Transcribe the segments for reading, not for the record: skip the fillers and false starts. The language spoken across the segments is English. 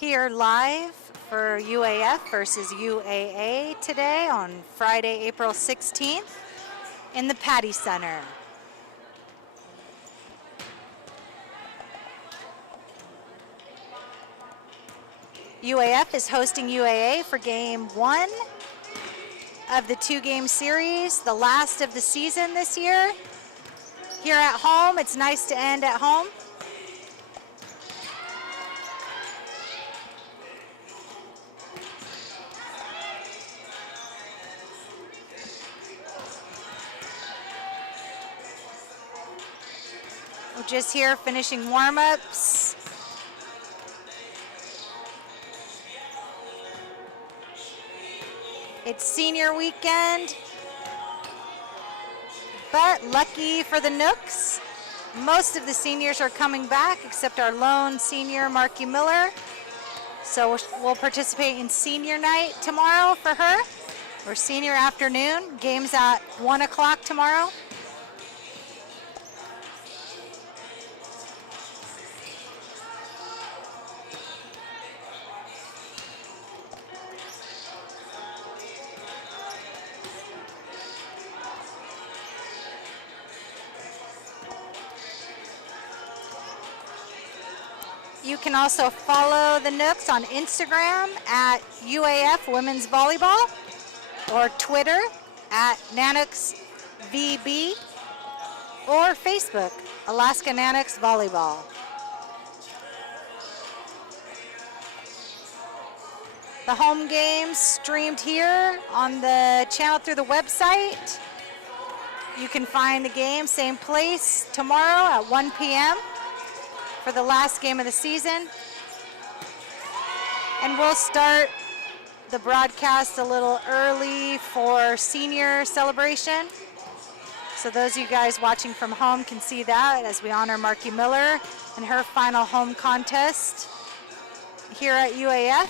Here live for UAF versus UAA today on Friday, April 16th in the Patty Center. UAF is hosting UAA for game 1 of the 2-game series, the last of the season this year. Here at home, it's nice to end at home. We're just here finishing warm-ups. It's senior weekend, but lucky for the Nooks, most of the seniors are coming back except our lone senior, Marky Miller. So we'll participate in senior night tomorrow for her, or senior afternoon. Games at 1 o'clock tomorrow. You can also follow the Nooks on Instagram at UAF Women's Volleyball or Twitter at Nanooks VB or Facebook, Alaska Nanooks Volleyball. The home games streamed here on the channel through the website. You can find the game, same place, tomorrow at 1 p.m. for the last game of the season. And we'll start the broadcast a little early for senior celebration. So those of you guys watching from home can see that as we honor Marky Miller and her final home contest here at UAF.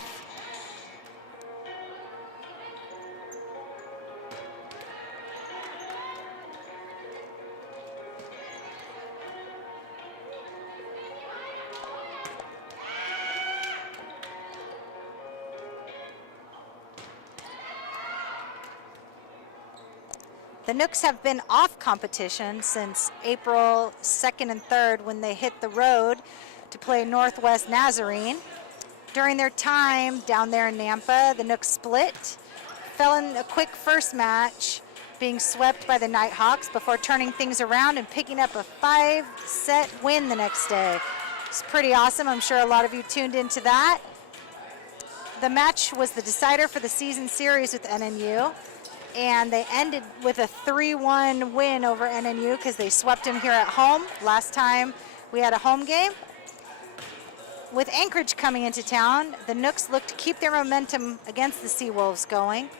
The Nooks have been off competition since April 2nd and 3rd when they hit the road to play Northwest Nazarene. During their time down there in Nampa, the Nooks split, fell in a quick first match, being swept by the Nighthawks before turning things around and picking up a 5-set win the next day. It's pretty awesome. I'm sure a lot of you tuned into that. The match was the decider for the season series with NNU. And they ended with a 3-1 win over NNU because they swept them here at home. Last time we had a home game. With Anchorage coming into town, the Nooks look to keep their momentum against the Seawolves going.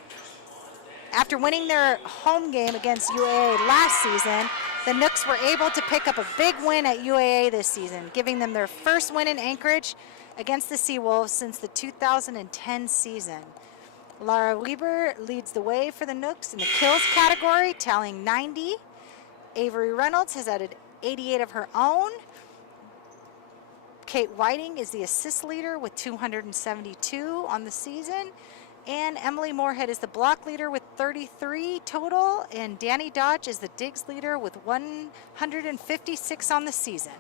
After winning their home game against UAA last season, the Nooks were able to pick up a big win at UAA this season, giving them their first win in Anchorage against the Seawolves since the 2010 season. Laura Weber leads the way for the Nooks in the kills category, tallying 90. Avery Reynolds has added 88 of her own. Kate Whiting is the assist leader with 272 on the season. And Emily Moorhead is the block leader with 33 total. And Danny Dodge is the digs leader with 156 on the season.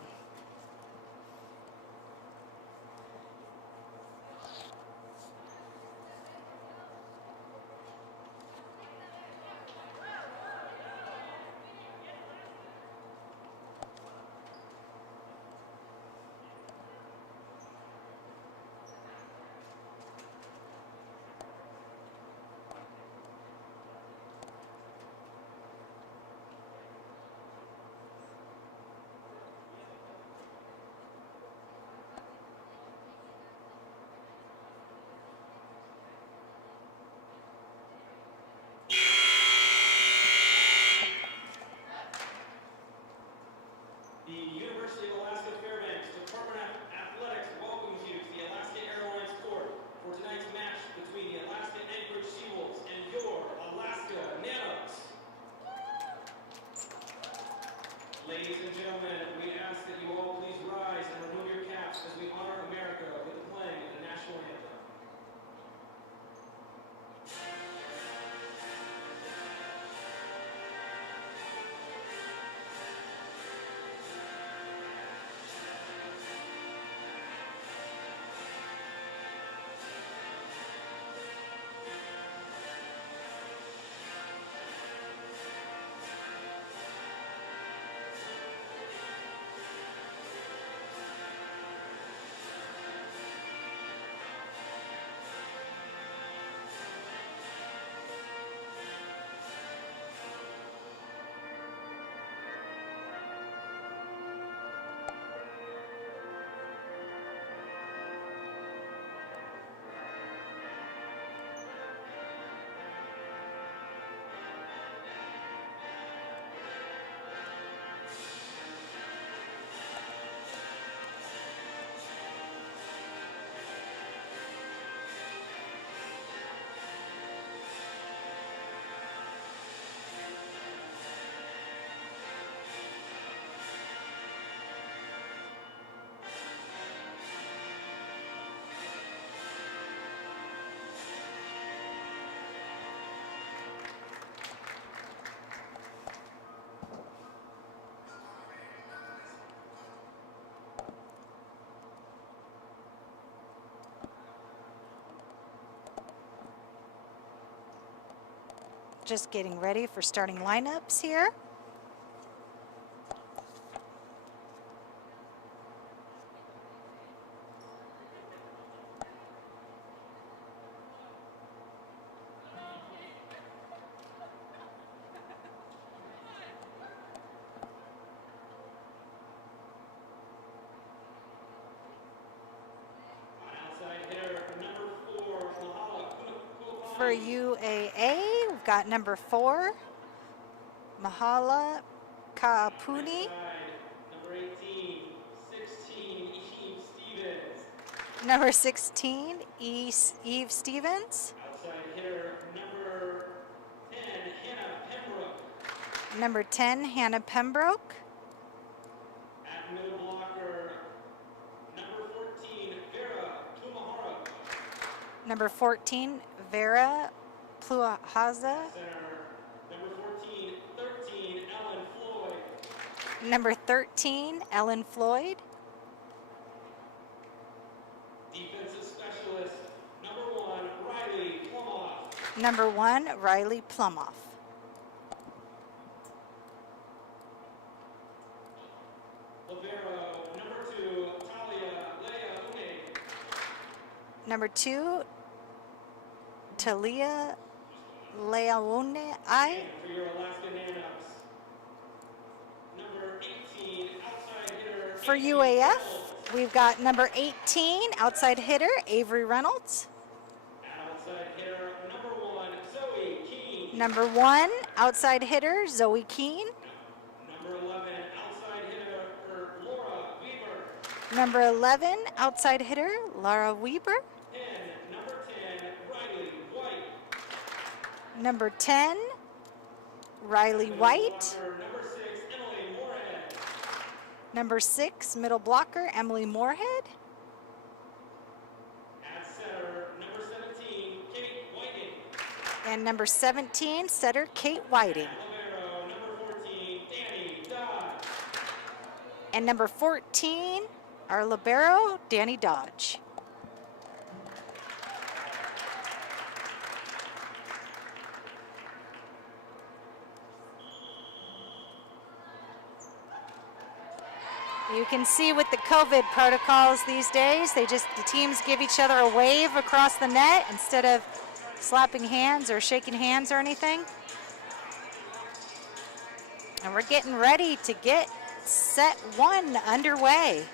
The University of Alaska Fairbanks Department of Athletics welcomes you to the Alaska Airlines Court for tonight's match between the Alaska Anchorage Seawolves and your Alaska Nanooks. Ladies and gentlemen, we ask that you all please rise and remove your caps as we honor America with the playing of the national just getting ready for starting lineups here. For UAA, we've got number 4, Mahala Kaapuni. Number 18, 16, Eve Stevens. Number 16, Eve Stevens. Outside hitter, number 10, Hannah Pembroke. Number 10, Hannah Pembroke. At middle blocker, number 14, Vera Plumahara. Number 14, Vera Pluahaza. Center, number 14, 13, Ellen Floyd. Number 13, Ellen Floyd. Defensive specialist, number 1, Riley Plumoff. Number 1, Riley Plumoff. Libero, number 2, Talia Leaune. Number 2, Talia Leaone. And for your Alaska Nanooks, number 18, outside hitter. For Avery UAF, Reynolds. we've got number 18, outside hitter, Avery Reynolds. Outside hitter, number 1, Zoe Keene. Number 1, outside hitter, Zoe Keene. Number 11, outside hitter, Laura Weaver. Number 11, outside hitter, Laura Weber. And number 10, Riley White. Number 10, Riley White. Blocker, number 6, Emily Moorhead. Number 6, middle blocker, Emily Moorhead. At center, number 17, Kate Whiting. And number 17, setter, Kate Whiting. Libero, number 14, Danny Dodge. And number 14, our libero, Danny Dodge. You can see with the COVID protocols these days, the teams give each other a wave across the net instead of slapping hands or shaking hands or anything. And we're getting ready to get set 1 underway.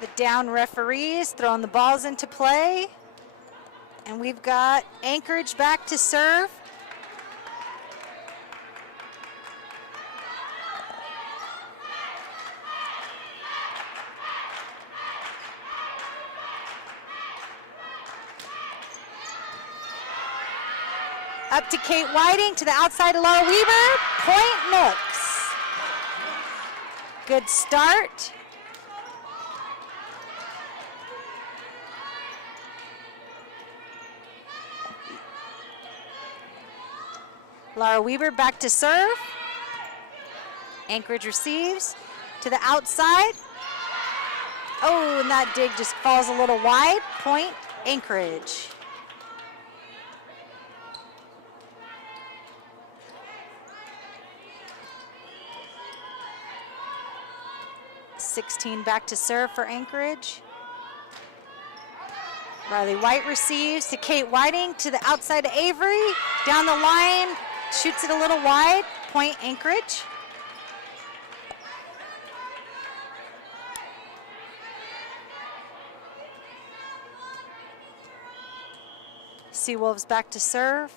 The down referees throwing the balls into play. And we've got Anchorage back to serve. Up to Kate Whiting, to the outside of Laura Weaver. Point Nooks. Good start. Laura Weaver back to serve. Anchorage receives to the outside. Oh, and that dig just falls a little wide. Point Anchorage. (16) back to serve for Anchorage. Riley White receives to Kate Whiting, to the outside of Avery. Down the line, shoots it a little wide. Point Anchorage. Seawolves back to serve.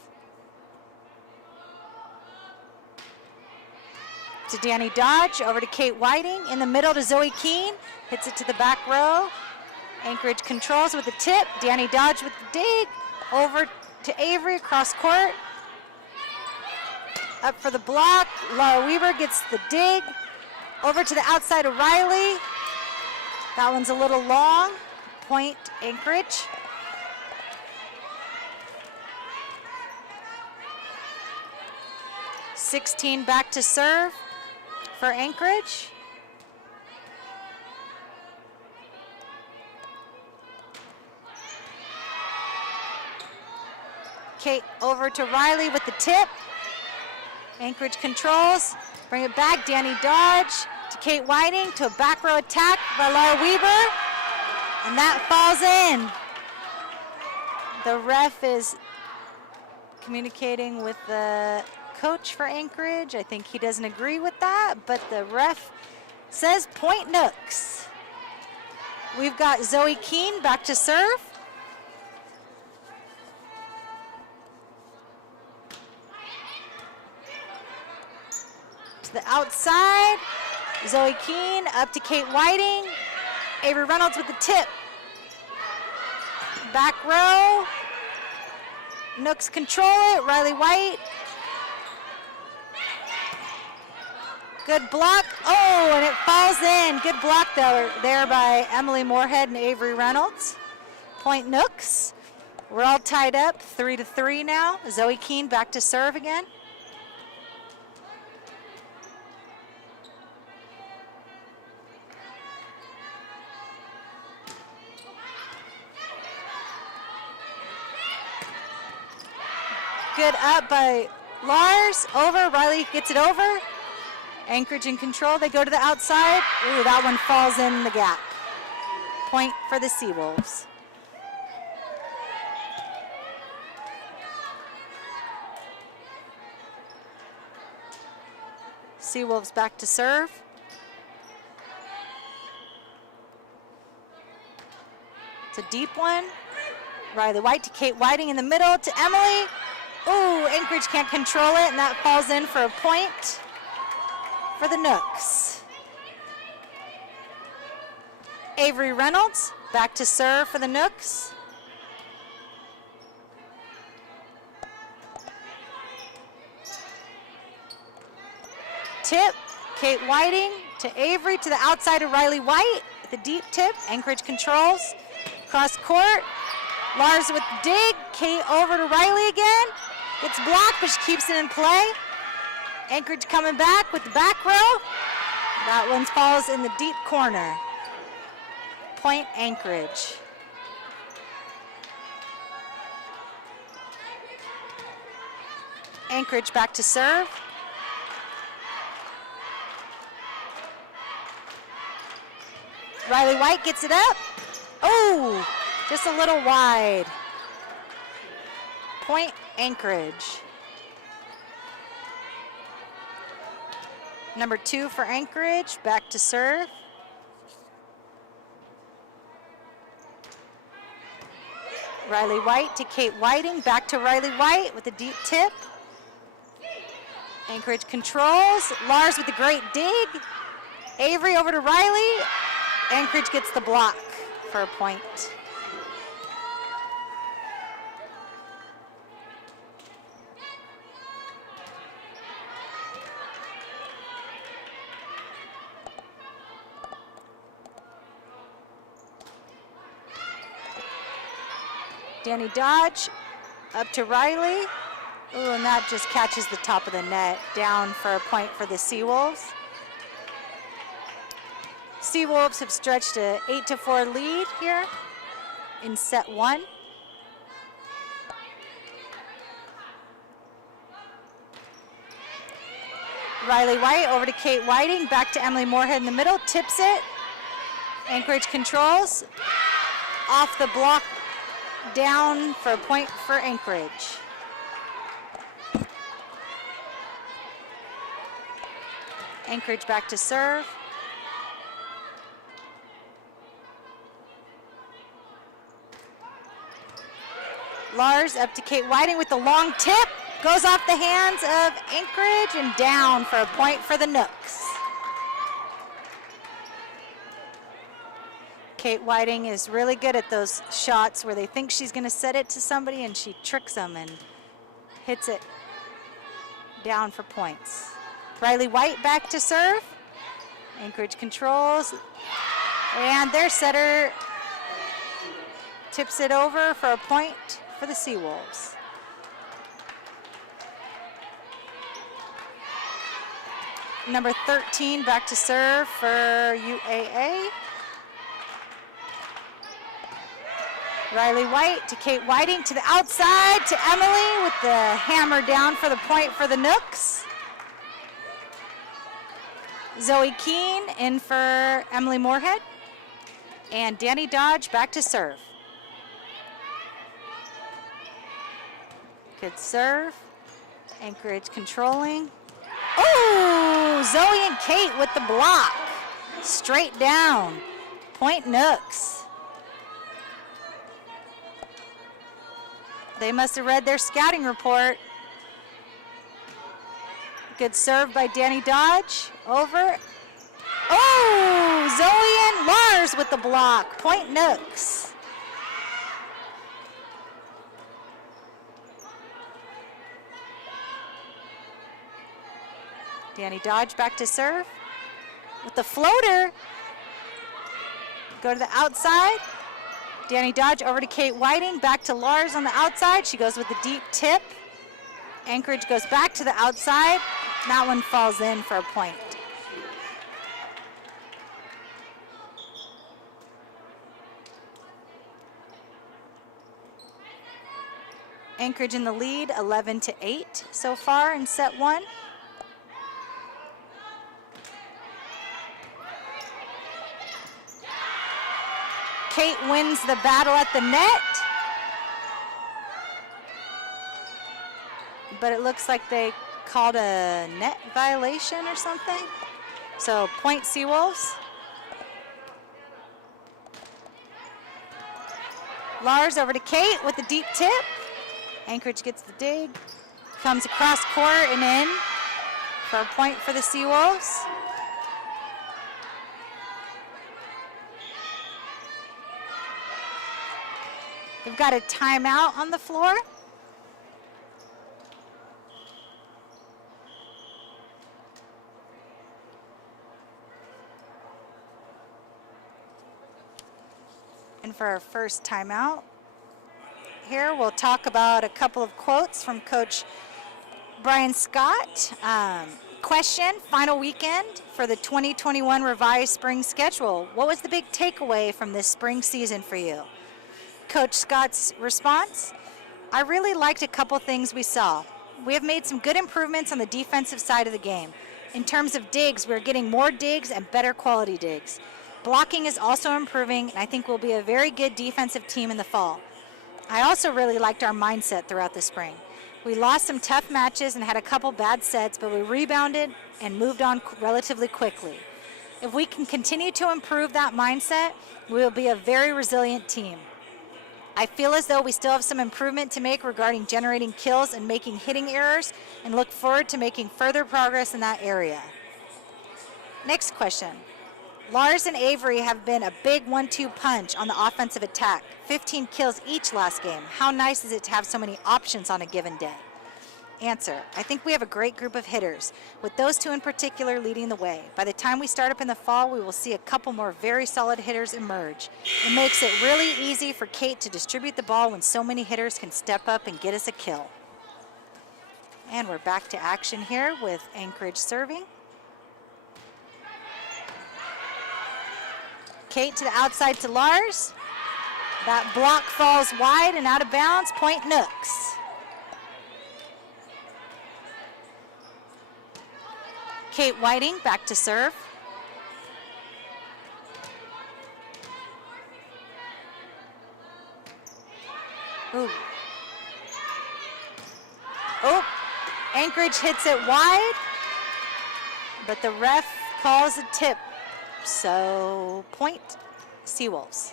to Danny Dodge, over to Kate Whiting, in the middle to Zoe Keene, hits it to the back row. Anchorage controls with the tip, Danny Dodge with the dig, over to Avery, across court. Up for the block, Laura Weaver gets the dig, over to the outside of Riley. That one's a little long, point Anchorage. .16 back to serve for Anchorage. Kate over to Riley with the tip. Anchorage controls, bring it back, Danny Dodge to Kate Whiting, to a back row attack by Laura Weaver, and that falls in. The ref is communicating with the coach for Anchorage. I think he doesn't agree with that, but the ref says point Nooks. We've got Zoe Keene back to serve. To the outside, Zoe Keene up to Kate Whiting. Avery Reynolds with the tip. Back row. Nooks control it, Riley White. Good block, oh, and it falls in. Good block there by Emily Moorhead and Avery Reynolds. Point Nooks. We're all tied up, 3-3 now. Zoe Keene back to serve again. Good up by Lars, over, Riley gets it over. Anchorage in control, they go to the outside. Ooh, that one falls in the gap. Point for the Seawolves. Seawolves back to serve. It's a deep one. Riley White to Kate Whiting in the middle to Emily. Ooh, Anchorage can't control it, and that falls in for a point for the Nooks. Avery Reynolds back to serve for the Nooks. Tip, Kate Whiting to Avery to the outside of Riley White. The deep tip, Anchorage controls. Cross court, Lars with the dig, Kate over to Riley again. Gets blocked, but she keeps it in play. Anchorage coming back with the back row. That one falls in the deep corner. Point Anchorage. Anchorage back to serve. Riley White gets it up. Oh, just a little wide. Point Anchorage. Number 2 for Anchorage, back to serve. Riley White to Kate Whiting, back to Riley White with a deep tip. Anchorage controls, Lars with the great dig. Avery over to Riley. Anchorage gets the block for a point. Danny Dodge up to Riley. Ooh, and that just catches the top of the net. Down for a point for the Seawolves. Seawolves have stretched a 8-4 lead here in set 1. Riley White over to Kate Whiting, back to Emily Moorhead in the middle, tips it. Anchorage controls. Off the block, down for a point for Anchorage. Anchorage back to serve. Lars up to Kate Whiting with the long tip. Goes off the hands of Anchorage and down for a point for the Nooks. Kate Whiting is really good at those shots where they think she's going to set it to somebody and she tricks them and hits it down for points. Riley White back to serve. Anchorage controls. And their setter tips it over for a point for the Seawolves. Number 13 back to serve for UAA. Riley White to Kate Whiting to the outside to Emily with the hammer down for the point for the Nooks. Zoe Keene in for Emily Moorhead. And Danny Dodge back to serve. Good serve. Anchorage controlling. Oh, Zoe and Kate with the block. Straight down. Point Nooks. They must have read their scouting report. Good serve by Danny Dodge. Over. Oh, Zoe and Lars with the block. Point Nooks. Danny Dodge back to serve. With the floater. Go to the outside. Danny Dodge over to Kate Whiting, back to Lars on the outside. She goes with the deep tip. Anchorage goes back to the outside. That one falls in for a point. Anchorage in the lead, 11-8 so far in set one. Kate wins the battle at the net. But it looks like they called a net violation or something. So point Seawolves. Lars over to Kate with the deep tip. Anchorage gets the dig. Comes across court and in for a point for the Seawolves. We've got a timeout on the floor. And for our first timeout, here we'll talk about a couple of quotes from Coach Brian Scott. Question, final weekend for the 2021 revised spring schedule. What was the big takeaway from this spring season for you? Coach Scott's response, I really liked a couple things we saw. We have made some good improvements on the defensive side of the game. In terms of digs, we're getting more digs and better quality digs. Blocking is also improving, and I think we'll be a very good defensive team in the fall. I also really liked our mindset throughout the spring. We lost some tough matches and had a couple bad sets, but we rebounded and moved on relatively quickly. If we can continue to improve that mindset, we will be a very resilient team. I feel as though we still have some improvement to make regarding generating kills and making hitting errors, and look forward to making further progress in that area. Next question. Lars and Avery have been a big 1-2 punch on the offensive attack. 15 kills each last game. How nice is it to have so many options on a given day? Answer. I think we have a great group of hitters, with those two in particular leading the way. By the time we start up in the fall, we will see a couple more very solid hitters emerge. It makes it really easy for Kate to distribute the ball when so many hitters can step up and get us a kill. And we're back to action here with Anchorage serving. Kate to the outside to Lars. That block falls wide and out of bounds. Point Nooks. Kate Whiting back to serve. Ooh. Oh, Anchorage hits it wide, but the ref calls a tip. So point Seawolves.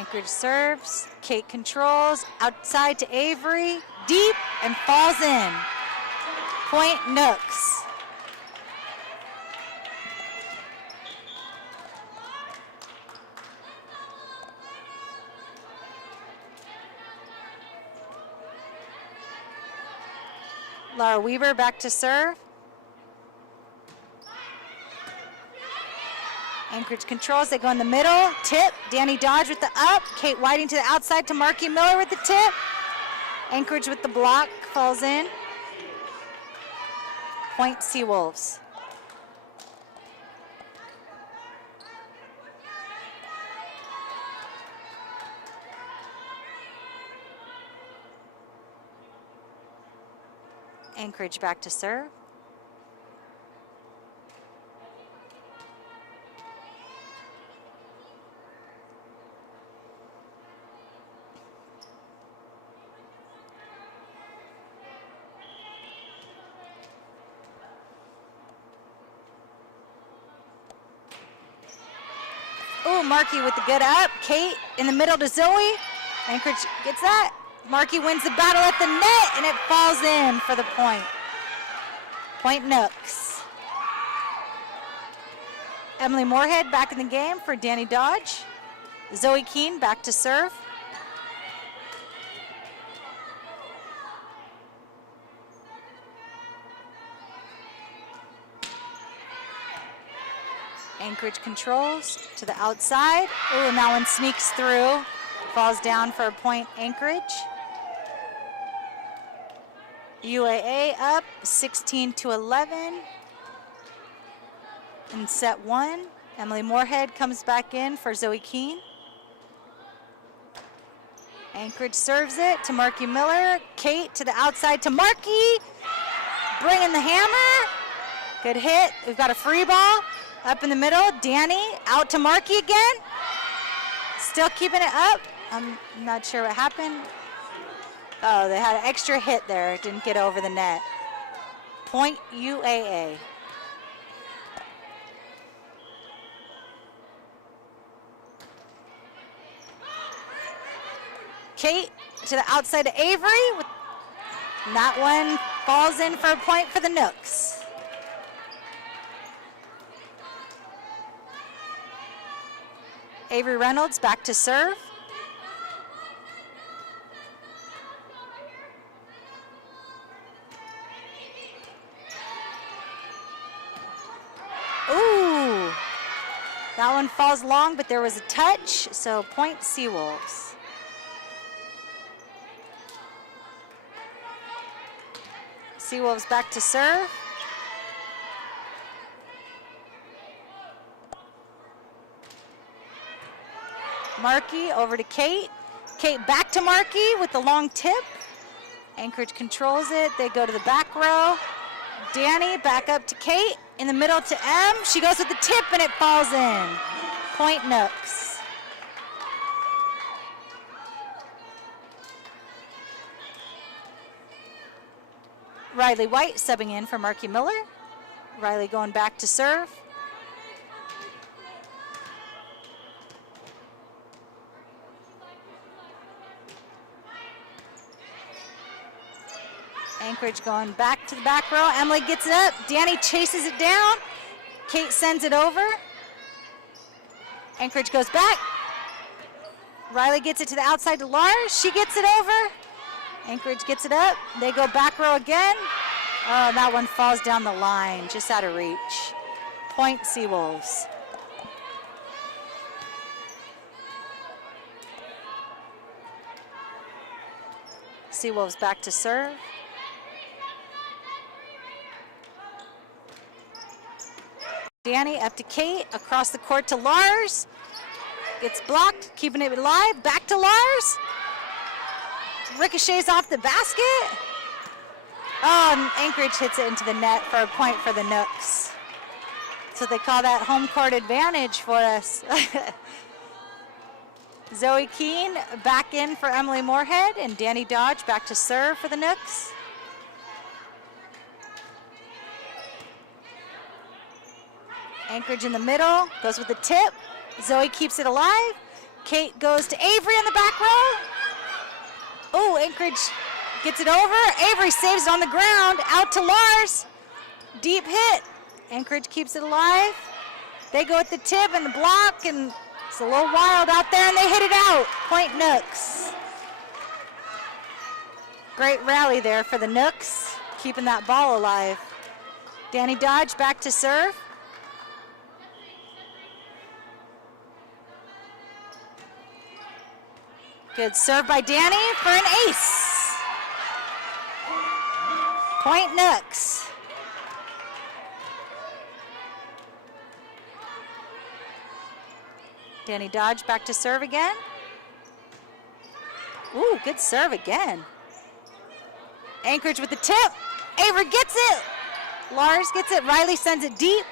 Anchorage serves. Kate controls. Outside to Avery. Deep and falls in. Point Nooks. Laura Weaver back to serve. Anchorage controls, they go in the middle, tip, Danny Dodge with the up, Kate Whiting to the outside to Marky Miller with the tip. Anchorage with the block, falls in. Point Seawolves. Anchorage back to serve. Ooh, Markey with the good up. Kate in the middle to Zoe. Anchorage gets that. Markey wins the battle at the net, and it falls in for the point. Point Nooks. Emily Moorhead back in the game for Danny Dodge. Zoe Keene back to serve. Anchorage controls to the outside. Ooh, and that one sneaks through. Falls down for a point, Anchorage. UAA up 16-11 in set one. Emily Moorhead comes back in for Zoe Keene. Anchorage serves it to Marky Miller. Kate to the outside to Marky. Bringing the hammer. Good hit. We've got a free ball up in the middle. Danny out to Marky again. Still keeping it up. I'm not sure what happened. Oh, they had an extra hit there. Didn't get over the net. Point UAA. Kate to the outside to Avery. And that one falls in for a point for the Nooks. Avery Reynolds back to serve. Ooh, that one falls long, but there was a touch, so point Seawolves. Seawolves back to serve. Markey over to Kate. Kate back to Markey with the long tip. Anchorage controls it. They go to the back row. Danny back up to Kate. In the middle to M. She goes with the tip and it falls in. Point Nooks. Riley White subbing in for Marky Miller. Riley going back to serve. Anchorage going back to the back row. Emily gets it up. Danny chases it down. Kate sends it over. Anchorage goes back. Riley gets it to the outside to Lars. She gets it over. Anchorage gets it up. They go back row again. Oh, that one falls down the line, just out of reach. Point Seawolves. Seawolves back to serve. Danny up to Kate, across the court to Lars. Gets blocked, keeping it alive. Back to Lars. Ricochets off the basket. Oh, and Anchorage hits it into the net for a point for the Nooks. So they call that home court advantage for us. Zoe Keene back in for Emily Moorhead, and Danny Dodge back to serve for the Nooks. Anchorage in the middle, goes with the tip. Zoe keeps it alive. Kate goes to Avery on the back row. Oh, Anchorage gets it over. Avery saves it on the ground. Out to Lars. Deep hit. Anchorage keeps it alive. They go at the tip and the block, and it's a little wild out there, and they hit it out. Point Nooks. Great rally there for the Nooks, keeping that ball alive. Danny Dodge back to serve. Good serve by Danny for an ace. Point Nooks. Danny Dodge back to serve again. Ooh, good serve again. Anchorage with the tip. Avery gets it. Lars gets it. Riley sends it deep.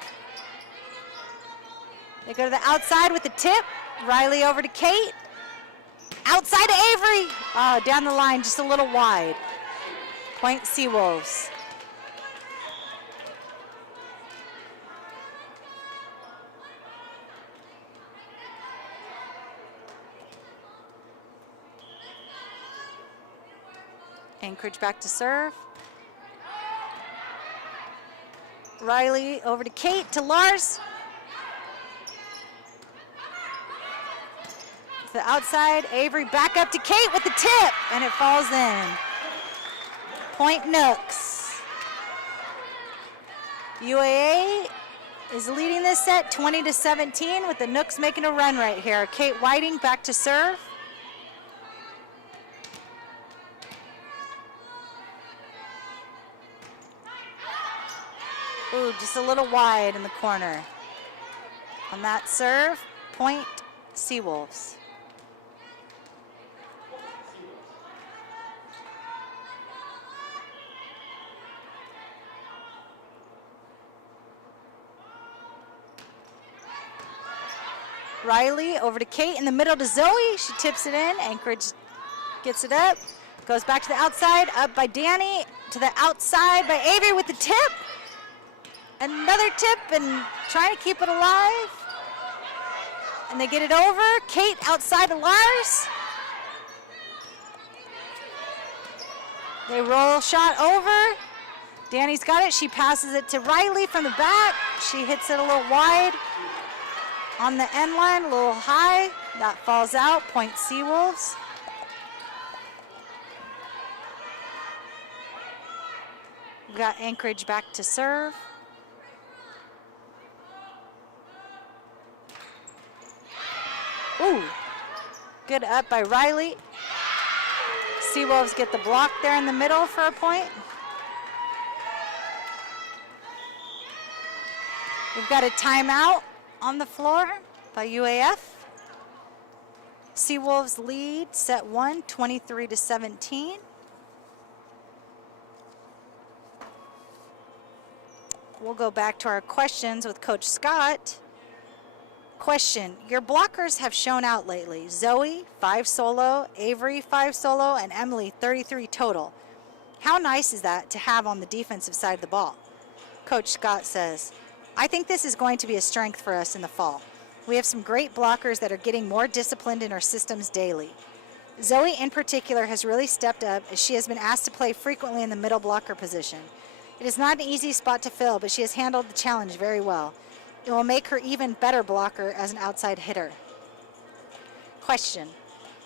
They go to the outside with the tip. Riley over to Kate. Outside to Avery. Oh, down the line, just a little wide. Point Seawolves. Anchorage back to serve. Riley over to Kate, to Lars. To the outside, Avery back up to Kate with the tip, and it falls in. Point Nooks. UAA is leading this set 20-17 with the Nooks making a run right here. Kate Whiting back to serve. Ooh, just a little wide in the corner. On that serve, point Seawolves. Riley over to Kate in the middle to Zoe. She tips it in. Anchorage gets it up. Goes back to the outside. Up by Danny. To the outside by Avery with the tip. Another tip and trying to keep it alive. And they get it over. Kate outside to Lars. They roll shot over. Danny's got it. She passes it to Riley from the back. She hits it a little wide. On the end line, a little high. That falls out. Point Seawolves. We got Anchorage back to serve. Ooh, good up by Riley. Seawolves get the block there in the middle for a point. We've got a timeout on the floor by UAF. Seawolves lead set 1, 23-17. We'll go back to our questions with Coach Scott. Question, your blockers have shown out lately. Zoe, 5 solo, Avery, 5 solo, and Emily, 33 total. How nice is that to have on the defensive side of the ball? Coach Scott says, I think this is going to be a strength for us in the fall. We have some great blockers that are getting more disciplined in our systems daily. Zoe in particular has really stepped up as she has been asked to play frequently in the middle blocker position. It is not an easy spot to fill, but she has handled the challenge very well. It will make her even better blocker as an outside hitter. Question.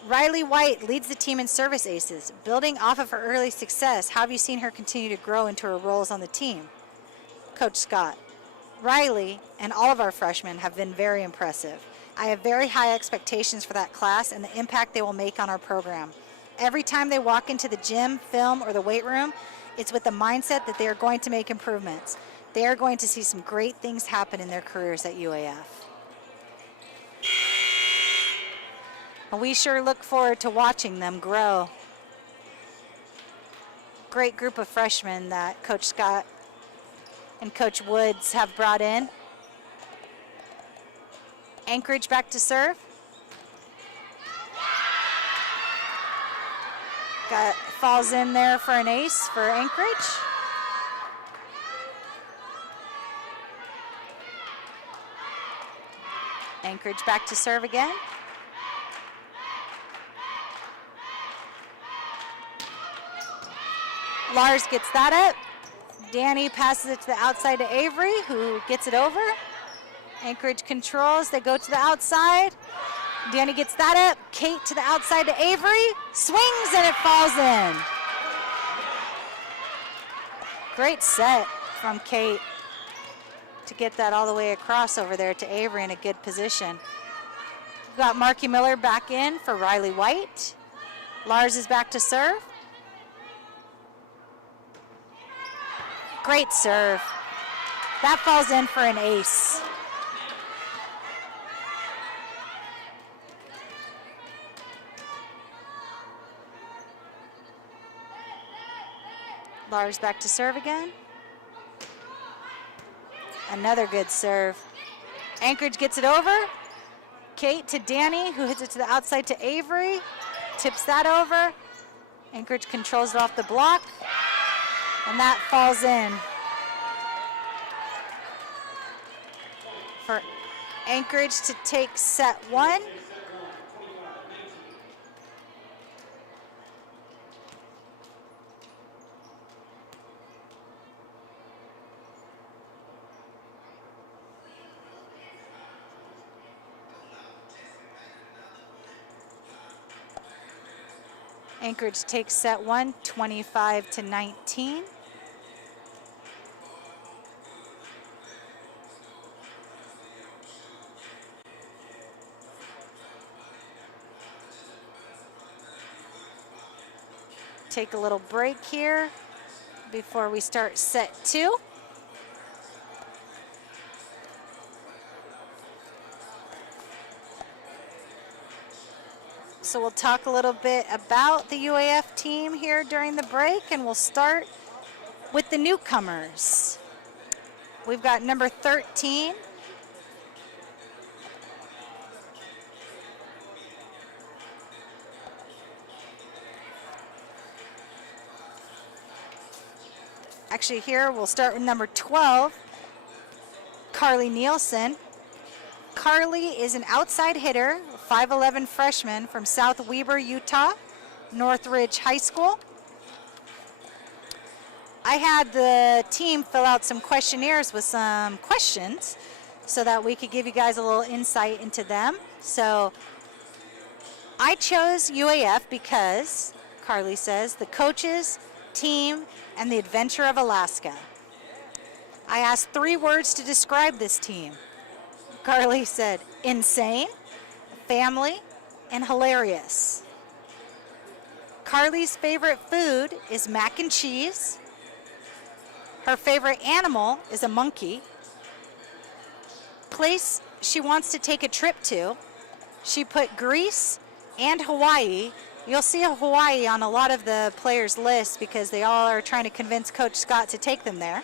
Riley White leads the team in service aces. Building off of her early success, how have you seen her continue to grow into her roles on the team? Coach Scott. Riley and all of our freshmen have been very impressive. I have very high expectations for that class and the impact they will make on our program. Every time they walk into the gym, film, or the weight room, it's with the mindset that they are going to make improvements. They are going to see some great things happen in their careers at UAF. And we sure look forward to watching them grow. Great group of freshmen that Coach Scott and Coach Woods have brought in. Anchorage back to serve. Falls in there for an ace for Anchorage. Anchorage back to serve again. Lars gets that up. Danny passes it to the outside to Avery, who gets it over. Anchorage controls, they go to the outside. Danny gets that up. Kate to the outside to Avery. Swings and it falls in. Great set from Kate to get that all the way across over there to Avery in a good position. We've got Marky Miller back in for Riley White. Lars is back to serve. Great serve. That falls in for an ace. Lars back to serve again. Another good serve. Anchorage gets it over. Kate to Danny, who hits it to the outside to Avery. Tips that over. Anchorage controls it off the block. And that falls in for Anchorage to take set one. Anchorage takes set one, 25-19. Take a little break here before we start set two. So we'll talk a little bit about the UAF team here during the break, and we'll start with the newcomers. We've got number 13. Actually, here we'll start with number 12, Carly Nielsen. Carly is an outside hitter, 5'11" freshman from South Weber, Utah, Northridge High School. I had the team fill out some questionnaires with some questions so that we could give you guys a little insight into them. So I chose UAF because, Carly says, the coaches, team, and the adventure of Alaska. I asked 3 words to describe this team. Carly said, insane, family, and hilarious. Carly's favorite food is mac and cheese. Her favorite animal is a monkey. Place she wants to take a trip to, she put Greece and Hawaii. You'll see Hawaii on a lot of the players' lists because they all are trying to convince Coach Scott to take them there.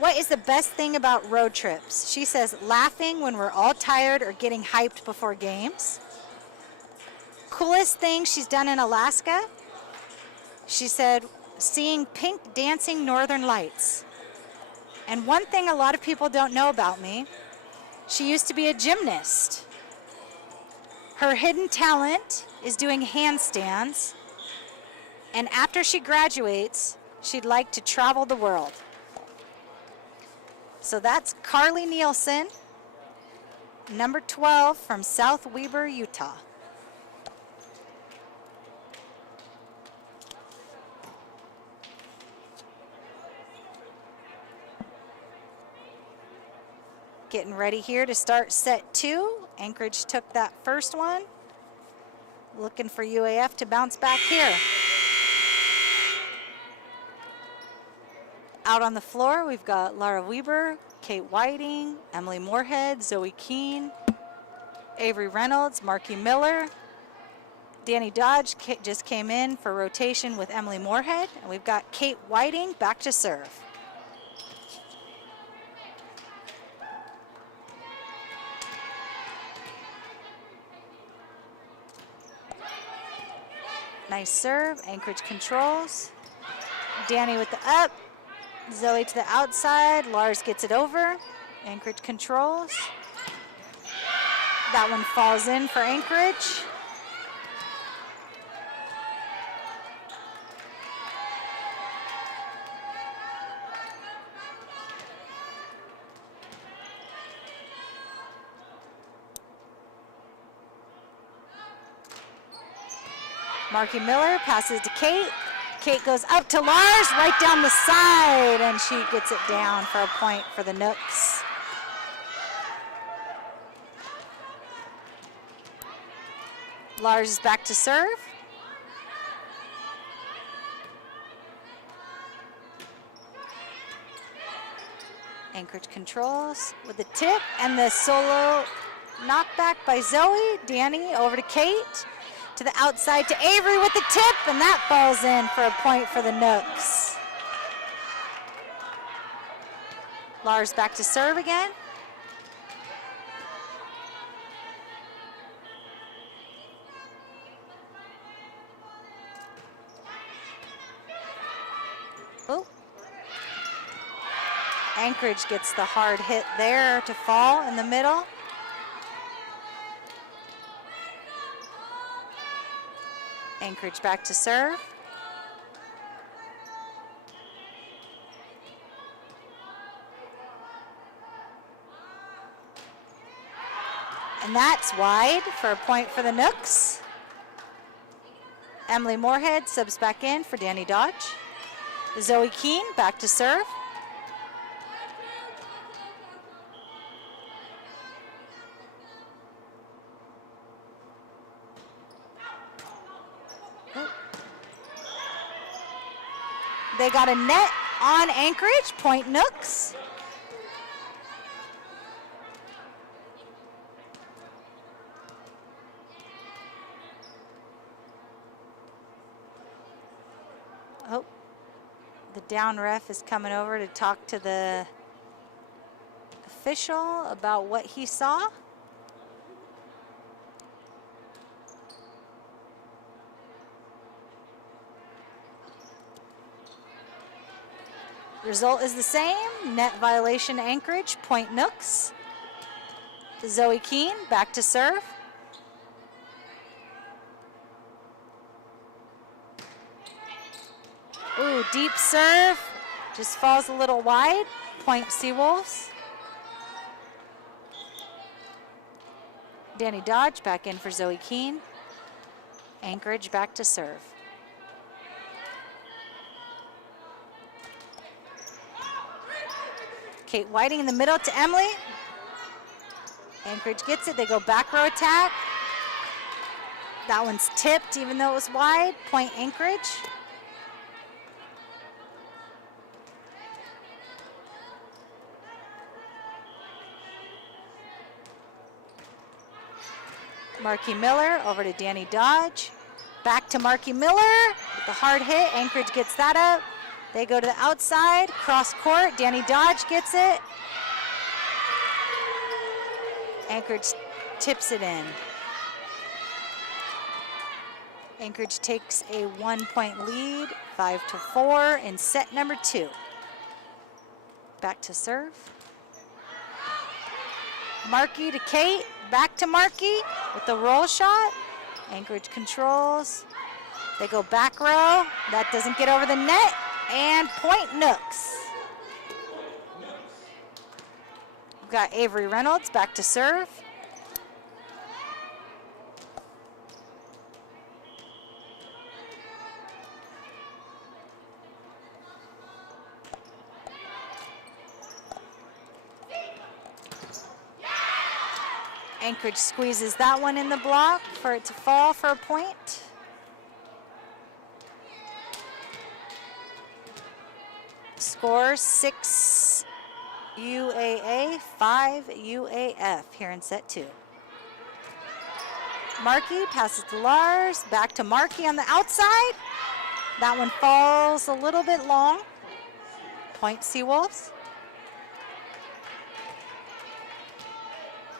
What is the best thing about road trips? She says laughing when we're all tired or getting hyped before games. Coolest thing she's done in Alaska? She said seeing pink dancing northern lights. And one thing a lot of people don't know about me, she used to be a gymnast. Her hidden talent is doing handstands, and after she graduates, she'd like to travel the world. So that's Carly Nielsen, number 12 from South Weber, Utah. Getting ready here to start set 2. Anchorage took that first one. Looking for UAF to bounce back here. Out on the floor, we've got Laura Weber, Kate Whiting, Emily Moorhead, Zoe Keene, Avery Reynolds, Marky Miller. Danny Dodge just came in for rotation with Emily Moorhead. And we've got Kate Whiting back to serve. Nice serve, Anchorage controls. Danny with the up, Zoe to the outside, Lars gets it over. Anchorage controls. That one falls in for Anchorage. Marky Miller passes to Kate. Kate goes up to Lars, right down the side, and she gets it down for a point for the Nooks. Lars is back to serve. Anchorage controls with the tip and the solo knockback by Zoe. Danny over to Kate. To the outside to Avery with the tip, and that falls in for a point for the Nooks. Lars back to serve again. Oh. Anchorage gets the hard hit there to fall in the middle. Anchorage back to serve. And that's wide for a point for the Nooks. Emily Moorhead subs back in for Danny Dodge. Zoe Keene back to serve. They got a net on Anchorage, point Nooks. Oh, the down ref is coming over to talk to the official about what he saw. Result is the same. Net violation Anchorage, point Nooks. Zoe Keene back to serve. Ooh, deep serve. Just falls a little wide. Point Seawolves. Danny Dodge back in for Zoe Keene. Anchorage back to serve. Kate Whiting in the middle to Emily. Anchorage gets it. They go back row attack. That one's tipped even though it was wide. Point Anchorage. Marky Miller over to Danny Dodge. Back to Marky Miller with the hard hit. Anchorage gets that up. They go to the outside, cross court. Danny Dodge gets it. Anchorage tips it in. Anchorage takes a 1-point lead, 5-4 in set number 2. Back to serve. Marky to Kate, back to Marky with the roll shot. Anchorage controls. They go back row. That doesn't get over the net. And point Nooks. We've got Avery Reynolds back to serve. Anchorage squeezes that one in the block for it to fall for a point. Score 6 UAA, 5 UAF here in set 2. Marky passes to Lars, back to Marky on the outside. That one falls a little bit long. Point Seawolves.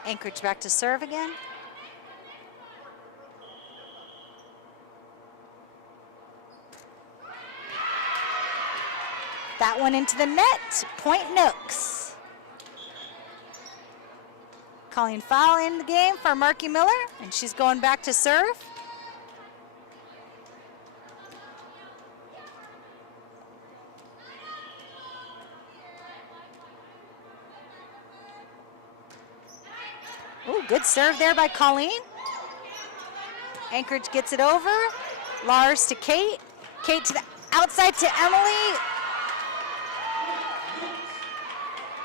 Anchorage back to serve again. That one into the net, point Nooks. Colleen foul in the game for Marky Miller, and she's going back to serve. Ooh, good serve there by Colleen. Anchorage gets it over. Lars to Kate. Kate to the outside to Emily.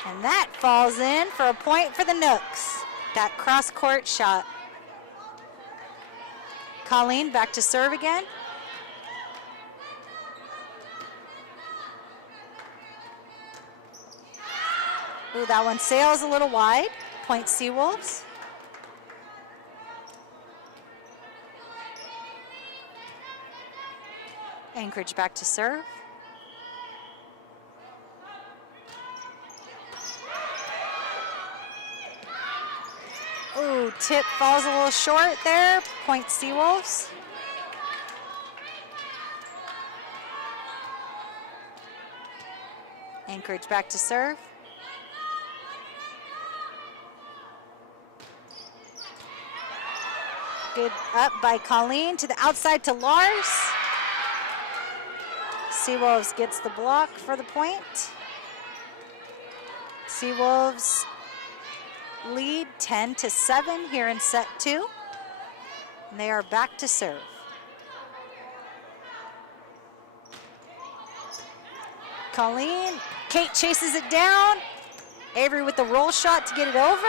And that falls in for a point for the Nooks. That cross-court shot. Colleen back to serve again. Ooh, that one sails a little wide. Point Seawolves. Anchorage back to serve. Ooh, tip falls a little short there. Point Seawolves. Anchorage back to serve. Good up by Colleen to the outside to Lars. Seawolves gets the block for the point. Seawolves lead 10-7 here in set 2. And they are back to serve. Colleen, Kate chases it down. Avery with the roll shot to get it over.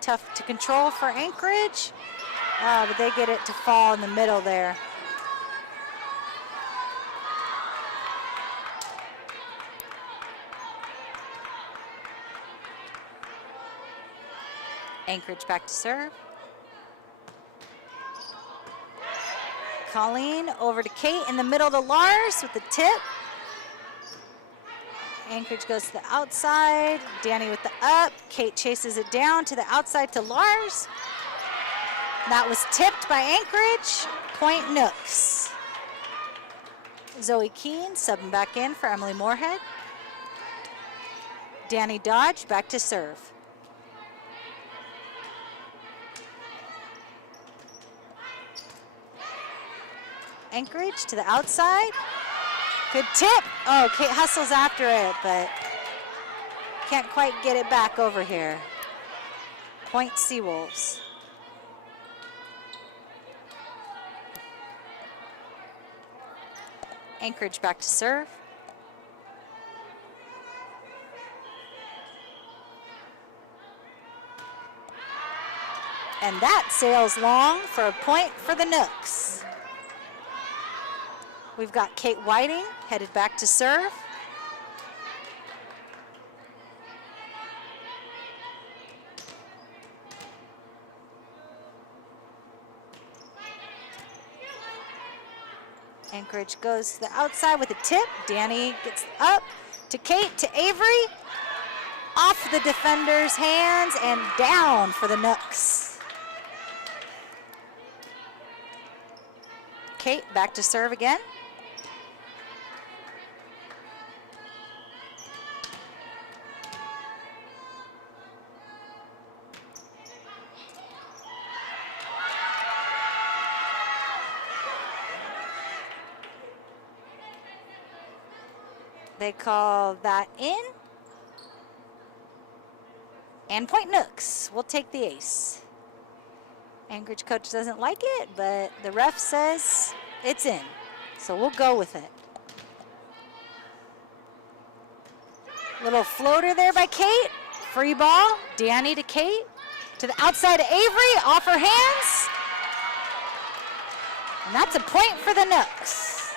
Tough to control for Anchorage. But they get it to fall in the middle there. Anchorage back to serve. Colleen over to Kate in the middle to Lars with the tip. Anchorage goes to the outside. Danny with the up. Kate chases it down to the outside to Lars. That was tipped by Anchorage. Point Nooks. Zoe Keene subbing back in for Emily Moorhead. Danny Dodge back to serve. Anchorage to the outside. Good tip. Oh, Kate hustles after it, but can't quite get it back over here. Point Seawolves. Anchorage back to serve. And that sails long for a point for the Nooks. We've got Kate Whiting headed back to serve. Anchorage goes to the outside with a tip. Danny gets up to Kate, to Avery. Off the defender's hands and down for the Nooks. Kate back to serve again. They call that in. And point Nooks. We'll take the ace. Anchorage coach doesn't like it, but the ref says it's in. So we'll go with it. Little floater there by Kate. Free ball. Danny to Kate. To the outside to Avery. Off her hands. And that's a point for the Nooks.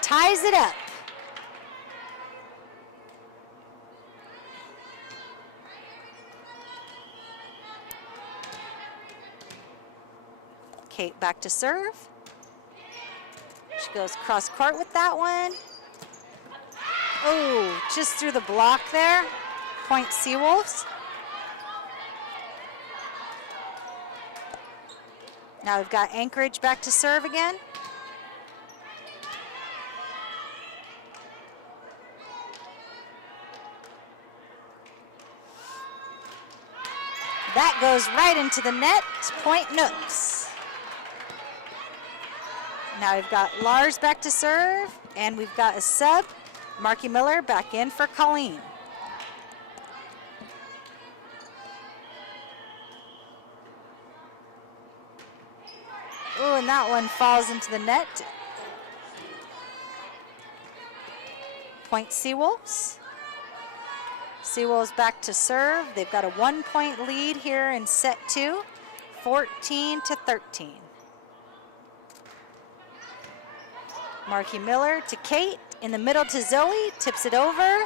Ties it up. Kate back to serve. She goes cross court with that one. Oh, just through the block there. Point Seawolves. Now we've got Anchorage back to serve again. That goes right into the net. Point Nooks. Now we've got Lars back to serve, and we've got a sub, Marky Miller, back in for Colleen. Ooh, and that one falls into the net. Point Seawolves. Seawolves back to serve. They've got a 1-point lead here in set 2, 14-13. Marky Miller to Kate, in the middle to Zoe, tips it over.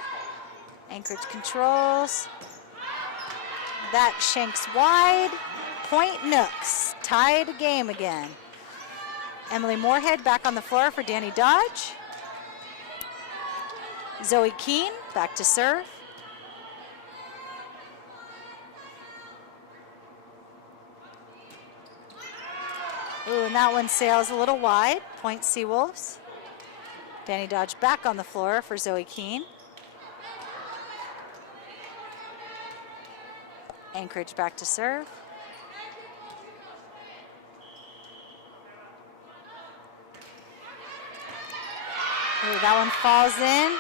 Anchorage controls. That shanks wide. Point Nooks, tied game again. Emily Moorhead back on the floor for Danny Dodge. Zoe Keene back to serve. Ooh, and that one sails a little wide. Point Seawolves. Danny Dodge back on the floor for Zoe Keene. Anchorage back to serve. Ooh, that one falls in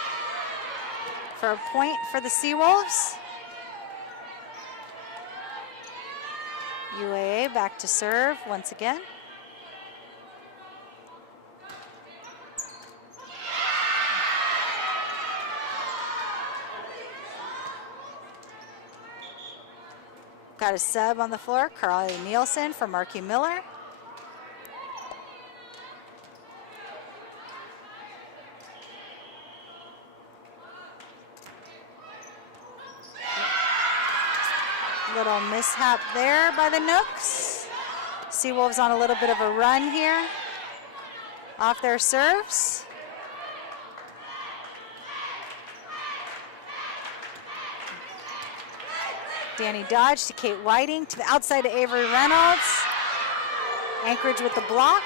for a point for the Seawolves. UAA back to serve once again. Got a sub on the floor, Carly Nielsen for Marky Miller. Little mishap there by the Nooks. Seawolves on a little bit of a run here off their serves. Danny Dodge to Kate Whiting, to the outside to Avery Reynolds. Anchorage with the block.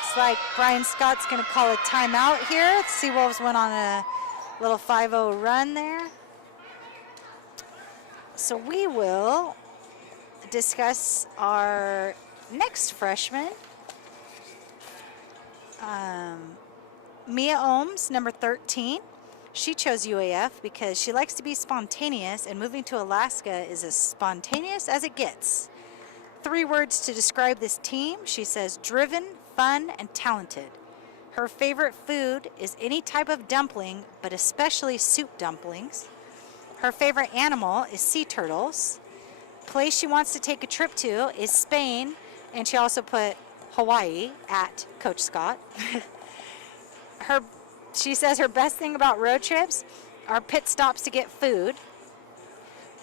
Looks like Brian Scott's going to call a timeout here. The Seawolves went on a little 5-0 run there. So we will discuss our next freshman. Mia Ohms, number 13. She chose UAF because she likes to be spontaneous, and moving to Alaska is as spontaneous as it gets. 3 words to describe this team. She says driven, fun, and talented. Her favorite food is any type of dumpling, but especially soup dumplings. Her favorite animal is sea turtles. Place she wants to take a trip to is Spain, and she also put Hawaii at Coach Scott. She says her best thing about road trips are pit stops to get food.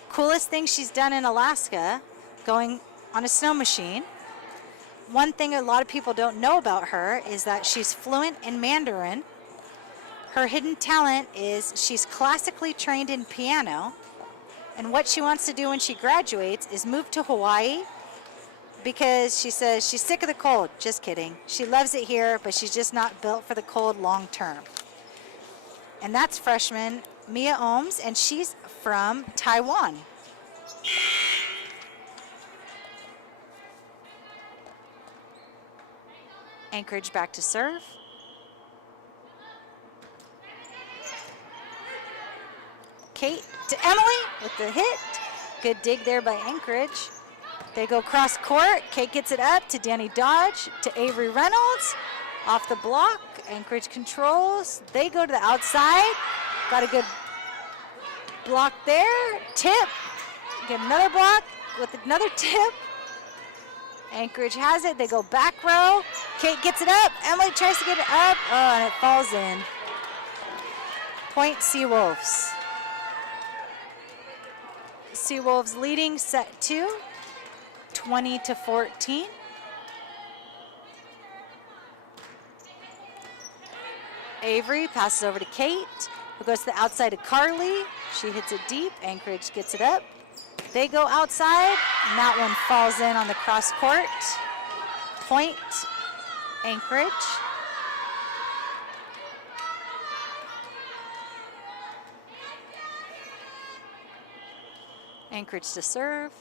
Coolest thing she's done in Alaska, going on a snow machine. One thing a lot of people don't know about her is that she's fluent in Mandarin. Her hidden talent is she's classically trained in piano. And what she wants to do when she graduates is move to Hawaii, because she says she's sick of the cold. Just kidding. She loves it here, but she's just not built for the cold long term. And that's freshman Mia Ohms, and she's from Taiwan. Anchorage back to serve. Kate to Emily with the hit. Good dig there by Anchorage. They go cross court. Kate gets it up to Danny Dodge, to Avery Reynolds. Off the block, Anchorage controls. They go to the outside. Got a good block there. Tip. Get another block with another tip. Anchorage has it. They go back row. Kate gets it up. Emily tries to get it up. Oh, and it falls in. Point Seawolves. Seawolves leading set 2, 20-14. Avery passes over to Kate, who goes to the outside to Carly. She hits it deep. Anchorage gets it up. They go outside, and that one falls in on the cross court. Point, Anchorage. Anchorage to serve.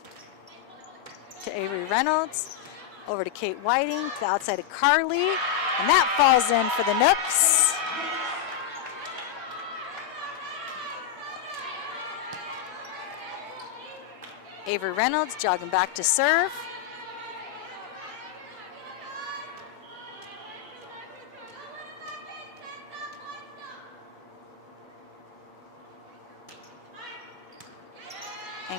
To Avery Reynolds. Over to Kate Whiting, to the outside of Carly. And that falls in for the Nooks. Avery Reynolds jogging back to serve.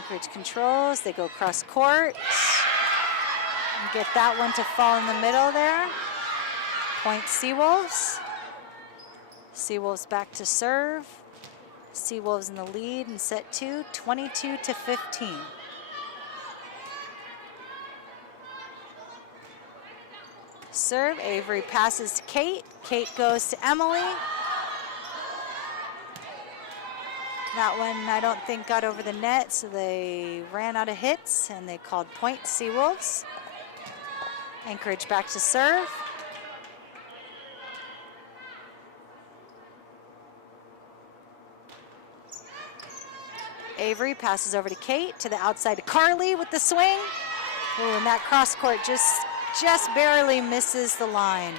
Anchorage controls. They go cross court. And get that one to fall in the middle there. Point Seawolves. Seawolves back to serve. Seawolves in the lead in set 2, 22-15. Serve, Avery passes to Kate. Kate goes to Emily. That one I don't think got over the net, so they ran out of hits and they called point Seawolves. Anchorage back to serve. Avery passes over to Kate, to the outside to Carly with the swing. Ooh, and that cross court just barely misses the line.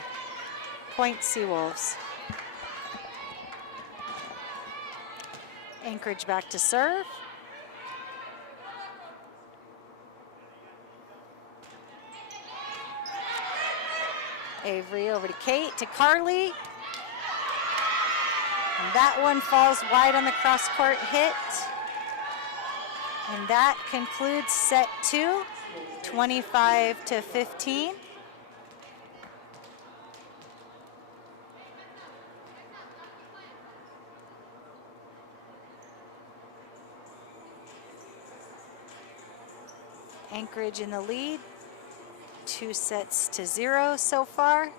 Point Seawolves. Anchorage back to serve. Avery over to Kate, to Carly. And that one falls wide on the cross court hit. And that concludes set 2, 25-15. Anchorage in the lead, 2-0 so far.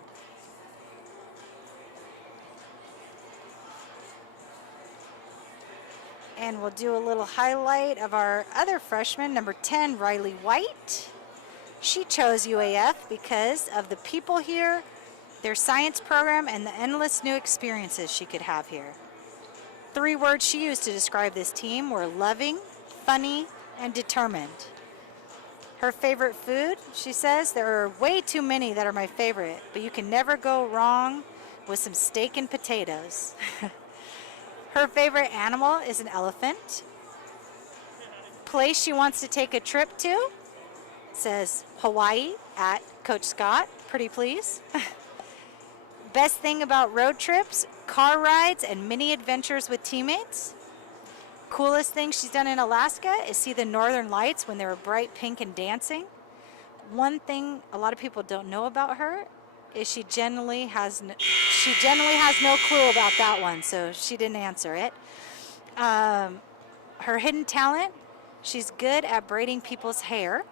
And we'll do a little highlight of our other freshman, number 10, Riley White. She chose UAF because of the people here, their science program, and the endless new experiences she could have here. 3 words she used to describe this team were loving, funny, and determined. Her favorite food, she says, there are way too many that are my favorite, but you can never go wrong with some steak and potatoes. Her favorite animal is an elephant. Place she wants to take a trip to, says Hawaii at Coach Scott. Pretty please. Best thing about road trips, car rides and mini adventures with teammates. Coolest thing she's done in Alaska is see the northern lights when they were bright pink and dancing. One thing a lot of people don't know about her is she generally has no clue about that one, so she didn't answer it. Her hidden talent, she's good at braiding people's hair.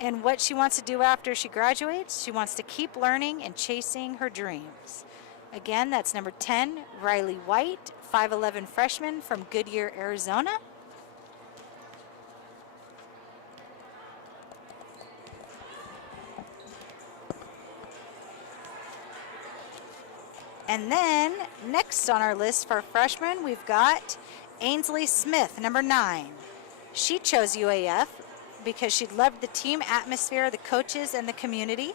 And what she wants to do after she graduates, she wants to keep learning and chasing her dreams. Again, that's number 10, Riley White, 5'11" freshman from Goodyear, Arizona. And then next on our list for freshmen, we've got Ainsley Smith, number 9. She chose UAF because she loved the team atmosphere, the coaches, and the community.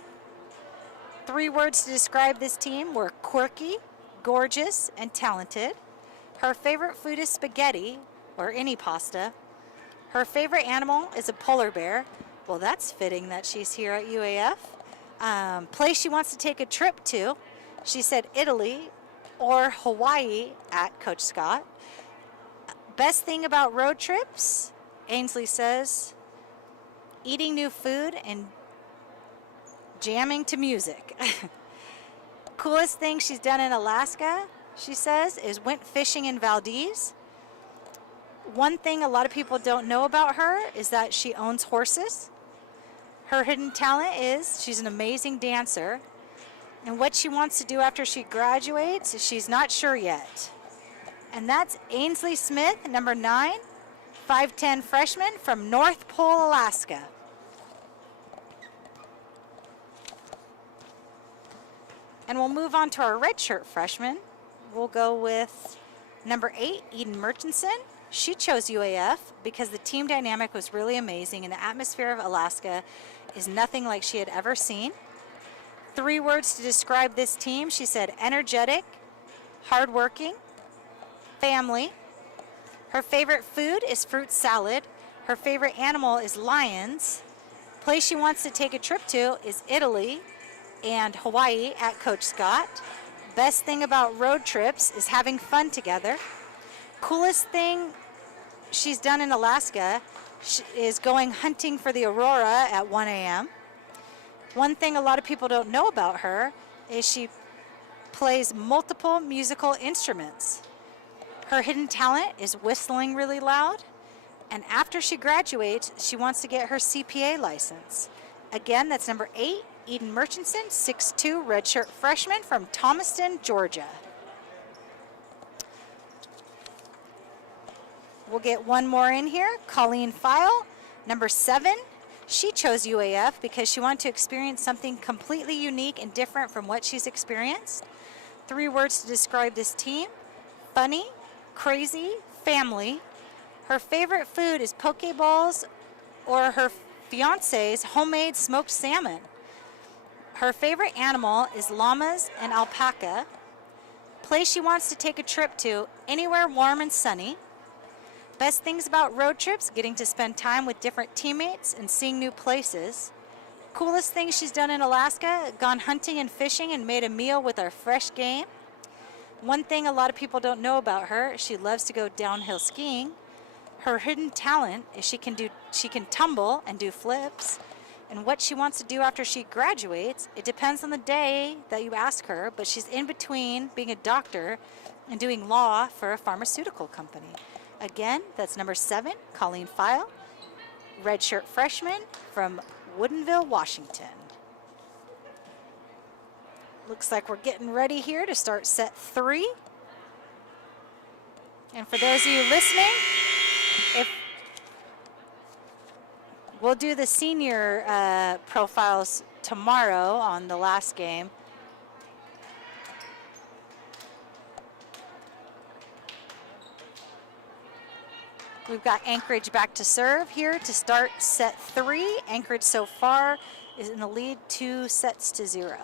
3 words to describe this team were quirky, gorgeous, and talented. Her favorite food is spaghetti, or any pasta. Her favorite animal is a polar bear. Well, that's fitting that she's here at UAF. Place she wants to take a trip to, she said Italy or Hawaii at Coach Scott. Best thing about road trips, Ainsley says, eating new food and jamming to music. Coolest thing she's done in Alaska, she says, is went fishing in Valdez. One thing a lot of people don't know about her is that she owns horses. Her hidden talent is she's an amazing dancer. And what she wants to do after she graduates, she's not sure yet. And that's Ainsley Smith, number 9, 5'10" freshman from North Pole, Alaska. And we'll move on to our redshirt freshman. We'll go with number 8, Eden Murchison. She chose UAF because the team dynamic was really amazing and the atmosphere of Alaska is nothing like she had ever seen. 3 words to describe this team. She said energetic, hardworking, family. Her favorite food is fruit salad. Her favorite animal is lions. Place she wants to take a trip to is Italy and Hawaii at Coach Scott. Best thing about road trips is having fun together. Coolest thing she's done in Alaska is going hunting for the aurora at 1 a.m. One thing a lot of people don't know about her is she plays multiple musical instruments. Her hidden talent is whistling really loud, and after she graduates, she wants to get her CPA license. Again, that's number 8, Eden Murchison, 6'2", redshirt freshman from Thomaston, Georgia. We'll get one more in here, Colleen File, number 7. She chose UAF because she wanted to experience something completely unique and different from what she's experienced. 3 words to describe this team: funny, crazy, family. Her favorite food is poke balls or her fiance's homemade smoked salmon. Her favorite animal is llamas and alpaca. Place she wants to take a trip to: anywhere warm and sunny. Best things about road trips: getting to spend time with different teammates and seeing new places. Coolest things she's done in Alaska: gone hunting and fishing and made a meal with our fresh game. One thing a lot of people don't know about her: she loves to go downhill skiing. Her hidden talent is she can tumble and do flips. And what she wants to do after she graduates, it depends on the day that you ask her, but she's in between being a doctor and doing law for a pharmaceutical company. Again, that's number 7, Colleen File, redshirt freshman from Woodinville, Washington. Looks like we're getting ready here to start set 3. And for those of you listening, we'll do the senior profiles tomorrow on the last game. We've got Anchorage back to serve here to start set 3. Anchorage so far is in the lead 2-0.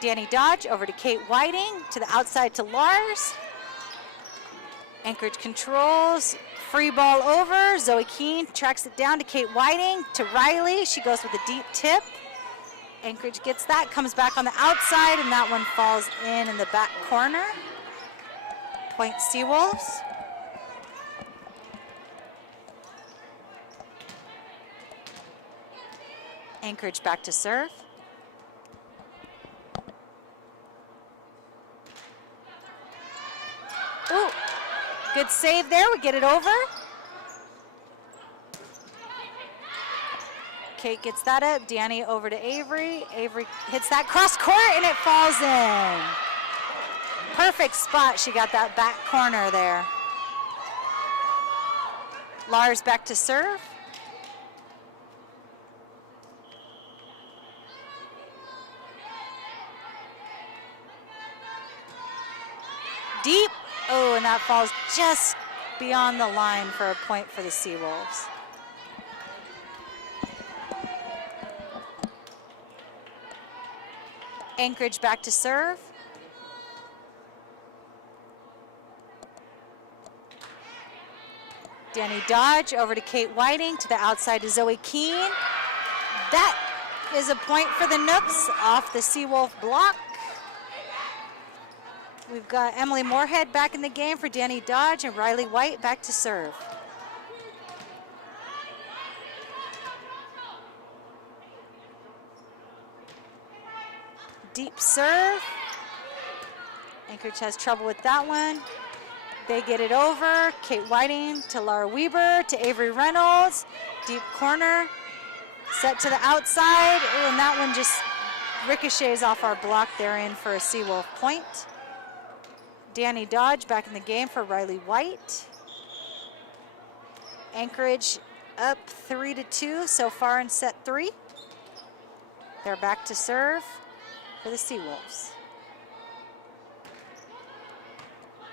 Danny Dodge over to Kate Whiting, to the outside to Lars. Anchorage controls, free ball over. Zoe Keene tracks it down to Kate Whiting, to Riley. She goes with a deep tip. Anchorage gets that, comes back on the outside, and that one falls in the back corner. Point Seawolves. Anchorage back to serve. Ooh, good save there, we get it over. Kate gets that up, Danny over to Avery. Avery hits that cross court and it falls in. Perfect spot, she got that back corner there. Lars back to serve. Deep, oh, and that falls just beyond the line for a point for the Seawolves. Anchorage back to serve. Danny Dodge over to Kate Whiting, to the outside to Zoe Keene. That is a point for the Nooks off the Seawolf block. We've got Emily Moorhead back in the game for Danny Dodge, and Riley White back to serve. Deep serve. Anchorage has trouble with that one. They get it over. Kate Whiting to Laura Weber, to Avery Reynolds. Deep corner. Set to the outside. Ooh, and that one just ricochets off our block there in for a Seawolf point. Danny Dodge back in the game for Riley White. Anchorage up 3-2 so far in set 3. They're back to serve for the Seawolves.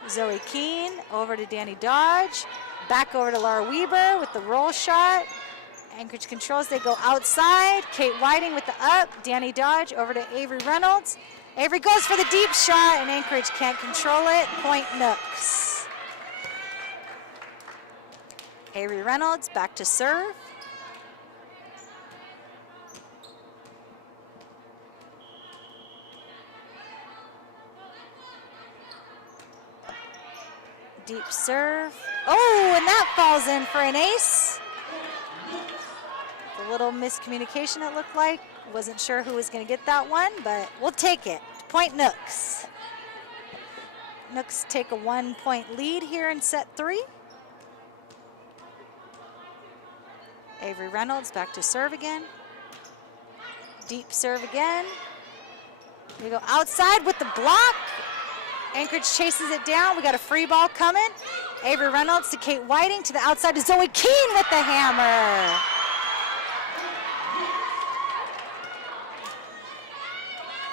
Zoe Keene over to Danny Dodge. Back over to Laura Weber with the roll shot. Anchorage controls, they go outside. Kate Whiting with the up. Danny Dodge over to Avery Reynolds. Avery goes for the deep shot, and Anchorage can't control it. Point Nooks. Avery Reynolds back to serve. Deep serve. Oh, and that falls in for an ace. A little miscommunication it looked like. Wasn't sure who was going to get that one, but we'll take it. Point Nooks. Nooks take a 1-point lead here in set 3. Avery Reynolds back to serve again. Deep serve again. We go outside with the block. Anchorage chases it down. We got a free ball coming. Avery Reynolds to Kate Whiting, to the outside to Zoe Keene with the hammer.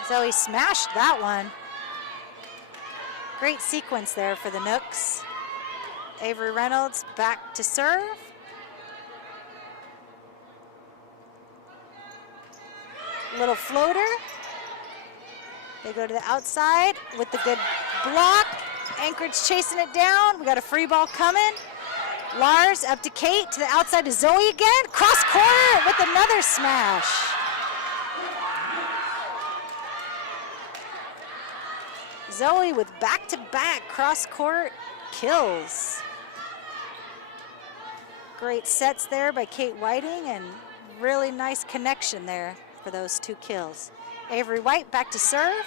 Zoe smashed that one. Great sequence there for the Nooks. Avery Reynolds back to serve. Little floater. They go to the outside with the good block. Anchorage chasing it down. We got a free ball coming. Lars up to Kate, to the outside to Zoe again. Cross court with another smash. Zoe with back-to-back cross-court kills. Great sets there by Kate Whiting and really nice connection there for those 2 kills. Avery White back to serve.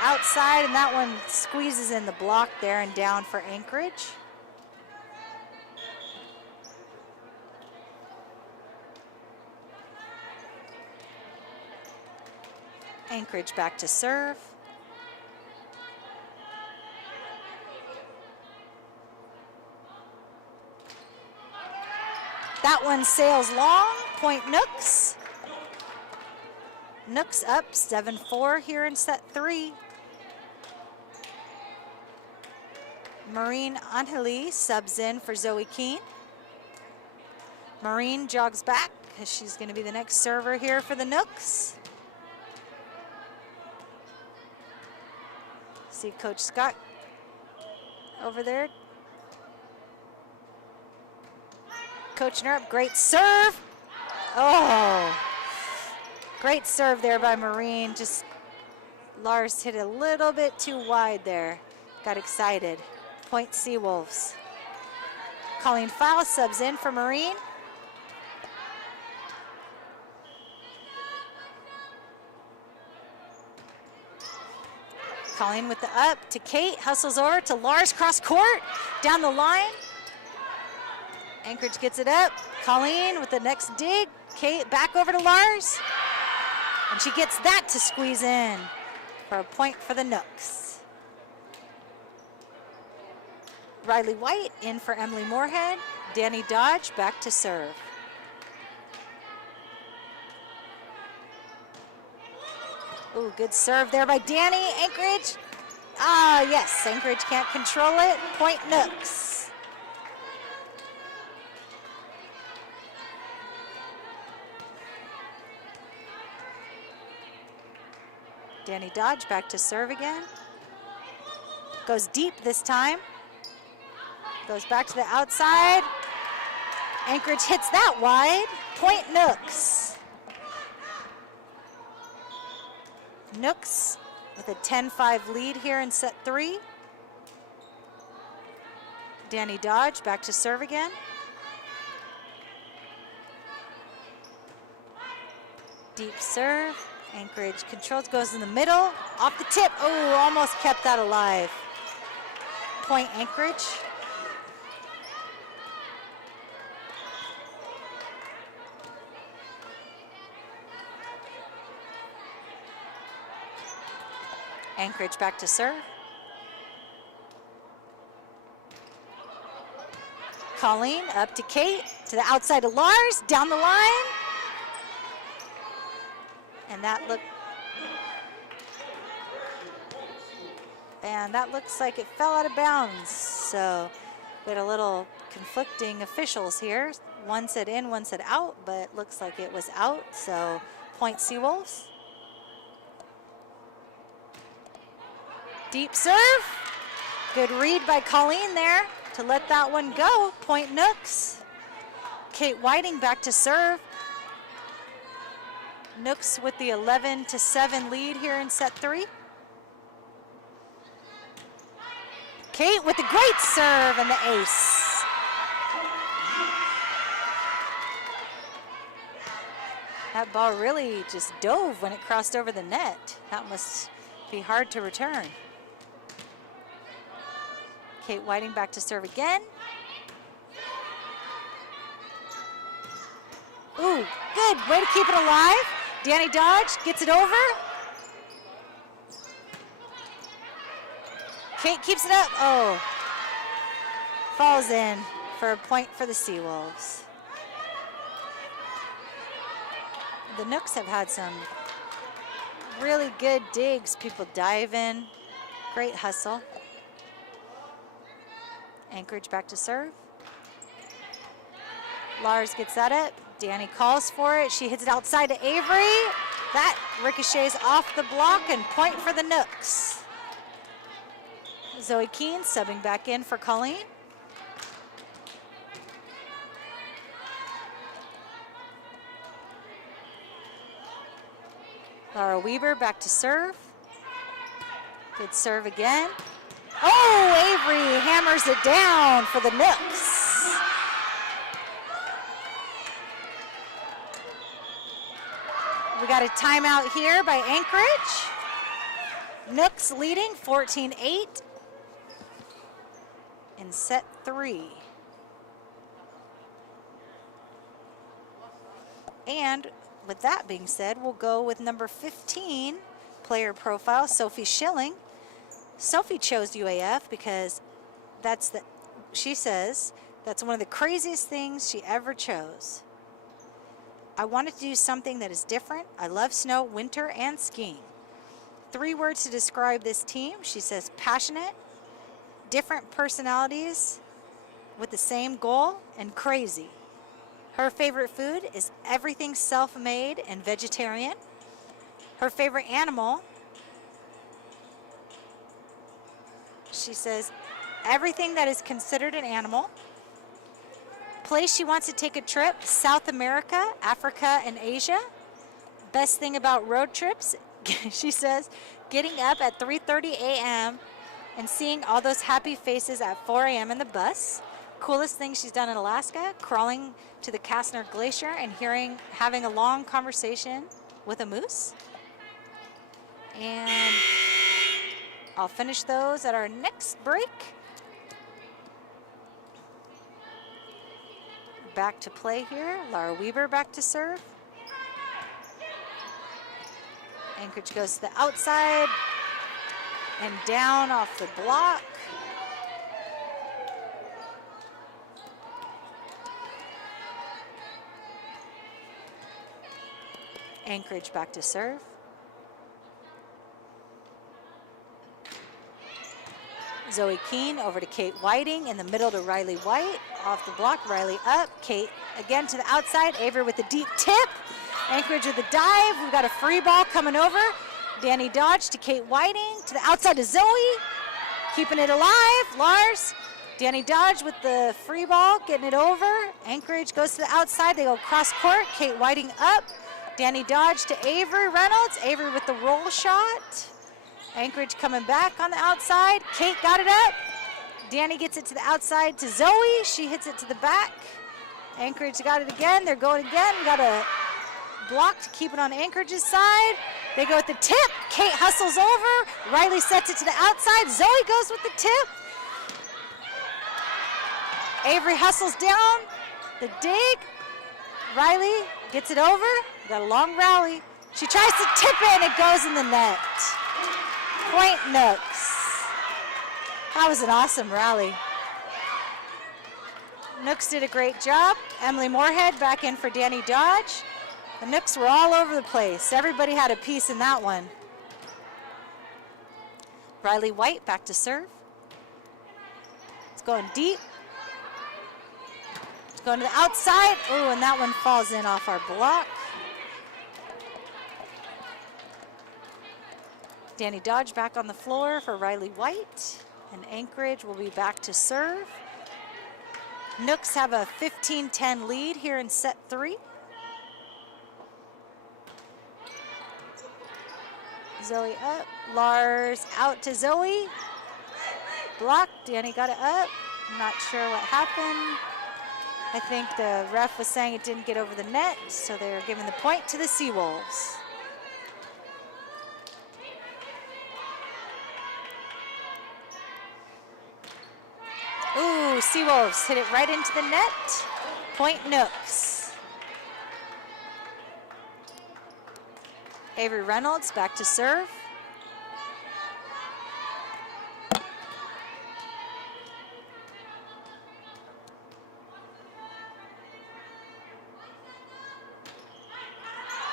Outside, and that one squeezes in the block there and down for Anchorage. Anchorage back to serve. That one sails long, point Nooks. Nooks up 7-4 here in set 3. Maureen Angeli subs in for Zoe Keene. Maureen jogs back because she's going to be the next server here for the Nooks. See Coach Scott over there. Coaching her up, great serve. Oh, great serve there by Maureen. Just Lars hit a little bit too wide there. Got excited. Point Seawolves. Colleen Fowle subs in for Maureen. Colleen with the up to Kate, hustles over to Lars, cross court, down the line. Anchorage gets it up. Colleen with the next dig. Kate back over to Lars. And she gets that to squeeze in for a point for the Nooks. Riley White in for Emily Moorhead. Danny Dodge back to serve. Ooh, good serve there by Danny. Anchorage. Ah, yes, Anchorage can't control it. Point Nooks. Danny Dodge back to serve again. Goes deep this time. Goes back to the outside. Anchorage hits that wide. Point Nooks. Nooks with a 10-5 lead here in set 3. Danny Dodge back to serve again. Deep serve. Anchorage controls, goes in the middle, off the tip. Oh, almost kept that alive. Point Anchorage. Anchorage back to serve. Colleen up to Kate, to the outside of Lars, down the line. And that looks like it fell out of bounds. So we had a little conflicting officials here. One said in, one said out, but looks like it was out. So point Seawolves. Deep serve. Good read by Colleen there to let that one go. Point Nooks. Kate Whiting back to serve. Nooks with the 11-7 lead here in set 3. Kate with the great serve and the ace. That ball really just dove when it crossed over the net. That must be hard to return. Kate Whiting back to serve again. Ooh, good, way to keep it alive. Danny Dodge gets it over. Kate keeps it up, oh. Falls in for a point for the Seawolves. The Nooks have had some really good digs. People dive in, great hustle. Anchorage back to serve. Lars gets that up. Danny calls for it. She hits it outside to Avery. That ricochets off the block and point for the Nooks. Zoe Keene subbing back in for Colleen. Laura Weber back to serve. Good serve again. Oh, Avery hammers it down for the Nooks. We got a timeout here by Anchorage. Nooks leading 14-8 in set 3. And with that being said, we'll go with number 15 player profile, Sophie Schilling. Sophie chose UAF because she says that's one of the craziest things she ever chose. I wanted to do something that is different. I love snow, winter, and skiing. 3 words to describe this team. She says passionate, different personalities with the same goal, and crazy. Her favorite food is everything self-made and vegetarian. Her favorite animal, she says everything that is considered an animal. Place she wants to take a trip, South America, Africa, and Asia. Best thing about road trips, she says, getting up at 3:30 a.m. and seeing all those happy faces at 4 a.m. in the bus. Coolest thing she's done in Alaska, crawling to the Kastner Glacier and having a long conversation with a moose. And I'll finish those at our next break. Back to play here. Laura Weber back to serve. Anchorage goes to the outside and down off the block. Anchorage back to serve. Zoe Keene over to Kate Whiting, in the middle to Riley White. Off the block, Riley up. Kate again to the outside. Avery with the deep tip. Anchorage with the dive. We've got a free ball coming over. Danny Dodge to Kate Whiting. To the outside to Zoe. Keeping it alive. Lars. Danny Dodge with the free ball, getting it over. Anchorage goes to the outside. They go cross court. Kate Whiting up. Danny Dodge to Avery Reynolds. Avery with the roll shot. Anchorage coming back on the outside. Kate got it up. Danny gets it to the outside to Zoe. She hits it to the back. Anchorage got it again. They're going again. We got a block to keep it on Anchorage's side. They go with the tip. Kate hustles over. Riley sets it to the outside. Zoe goes with the tip. Avery hustles down. The dig. Riley gets it over. Got a long rally. She tries to tip it, and it goes in the net. Point Nooks. That was an awesome rally. Nooks did a great job. Emily Moorhead back in for Danny Dodge. The Nooks were all over the place. Everybody had a piece in that one. Riley White back to serve. It's going deep. It's going to the outside. Oh, and that one falls in off our block. Danny Dodge back on the floor for Riley White, and Anchorage will be back to serve. Nooks have a 15-10 lead here in set 3. Zoe up, Lars out to Zoe. block. Danny got it up. I'm not sure what happened. I think the ref was saying it didn't get over the net, so they're giving the point to the Seawolves. Ooh, Seawolves hit it right into the net. Point Nooks. Avery Reynolds back to serve.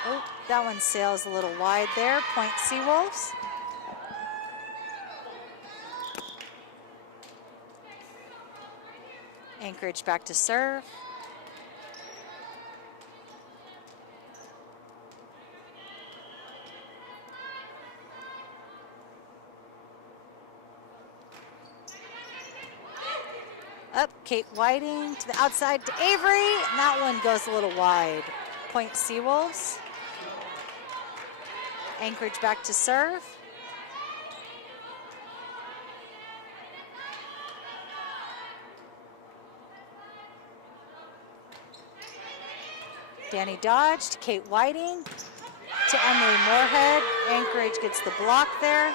Oh, that one sails a little wide there. Point Seawolves. Anchorage back to serve. Up, Kate Whiting to the outside to Avery, and that one goes a little wide. Point Seawolves. Anchorage back to serve. Danny Dodge to Kate Whiting to Emily Moorhead. Anchorage gets the block there.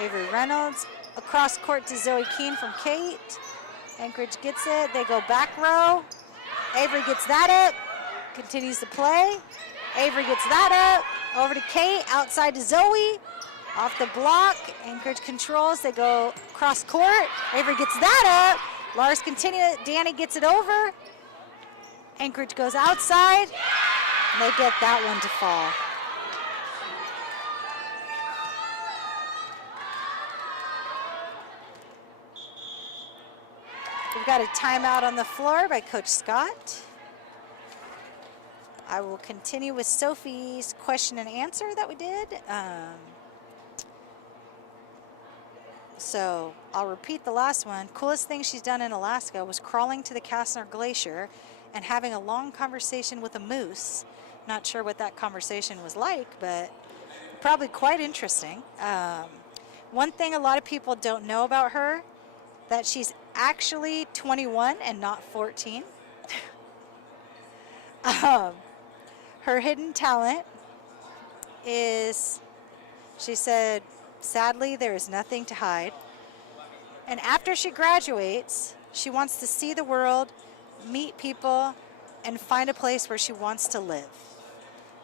Avery Reynolds across court to Zoe Keene from Kate. Anchorage gets it. They go back row. Avery gets that up. Continues to play. Avery gets that up. Over to Kate. Outside to Zoe. Off the block. Anchorage controls. They go cross court. Avery gets that up. Lars continue. Danny gets it over. Anchorage goes outside. And they get that one to fall. We've got a timeout on the floor by Coach Scott. I will continue with Sophie's question and answer that we did. So I'll repeat the last one. Coolest thing she's done in Alaska was crawling to the Kastner Glacier and having a long conversation with a moose. Not sure what that conversation was like, but probably quite interesting. One thing a lot of people don't know about her, that she's actually 21 and not 14. Her hidden talent is, she said, sadly, there is nothing to hide. And after she graduates, she wants to see the world, meet people, and find a place where she wants to live.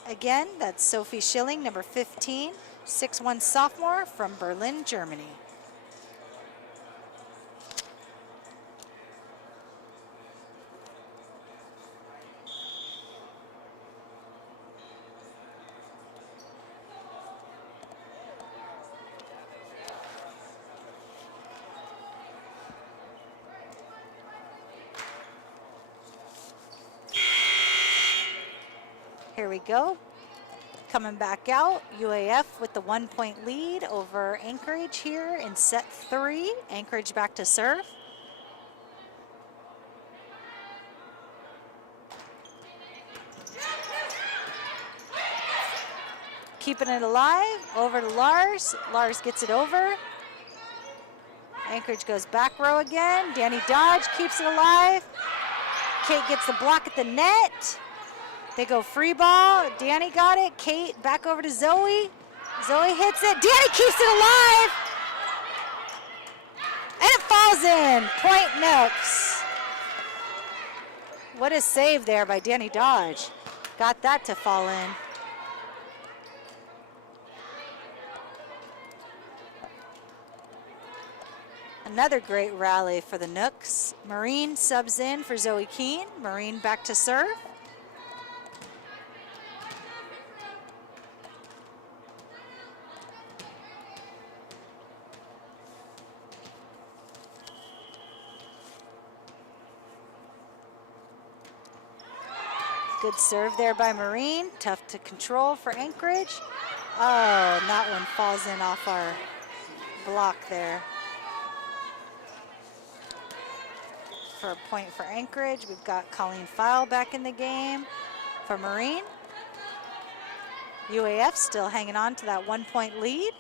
Again, that's Sophie Schilling, number 15, 6'1" sophomore from Berlin, Germany. Here we go. Coming back out, UAF with the 1-point lead over Anchorage here in set 3. Anchorage back to serve. Keeping it alive, over to Lars. Lars gets it over. Anchorage goes back row again. Danny Dodge keeps it alive. Kate gets the block at the net. They go free ball. Danny got it. Kate back over to Zoe. Zoe hits it. Danny keeps it alive. And it falls in. Point Nooks. What a save there by Danny Dodge. Got that to fall in. Another great rally for the Nooks. Marine subs in for Zoe Keene. Marine back to serve. Good serve there by Marine. Tough to control for Anchorage. Oh, and that one falls in off our block there. for a point for Anchorage. We've got Colleen File back in the game for Marine. UAF still hanging on to that 1-point lead.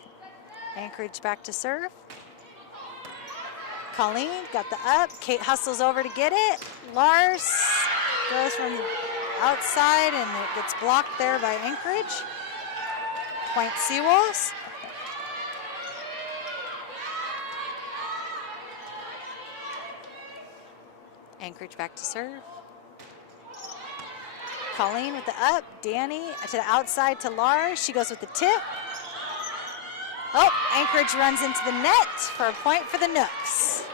Anchorage back to serve. Colleen got the up. Kate hustles over to get it. Lars goes from the outside and it gets blocked there by Anchorage. Point Seawolves. Anchorage back to serve. Colleen with the up. Danny to the outside to Lars. She goes with the tip. Oh, Anchorage runs into the net for a point for the Nooks.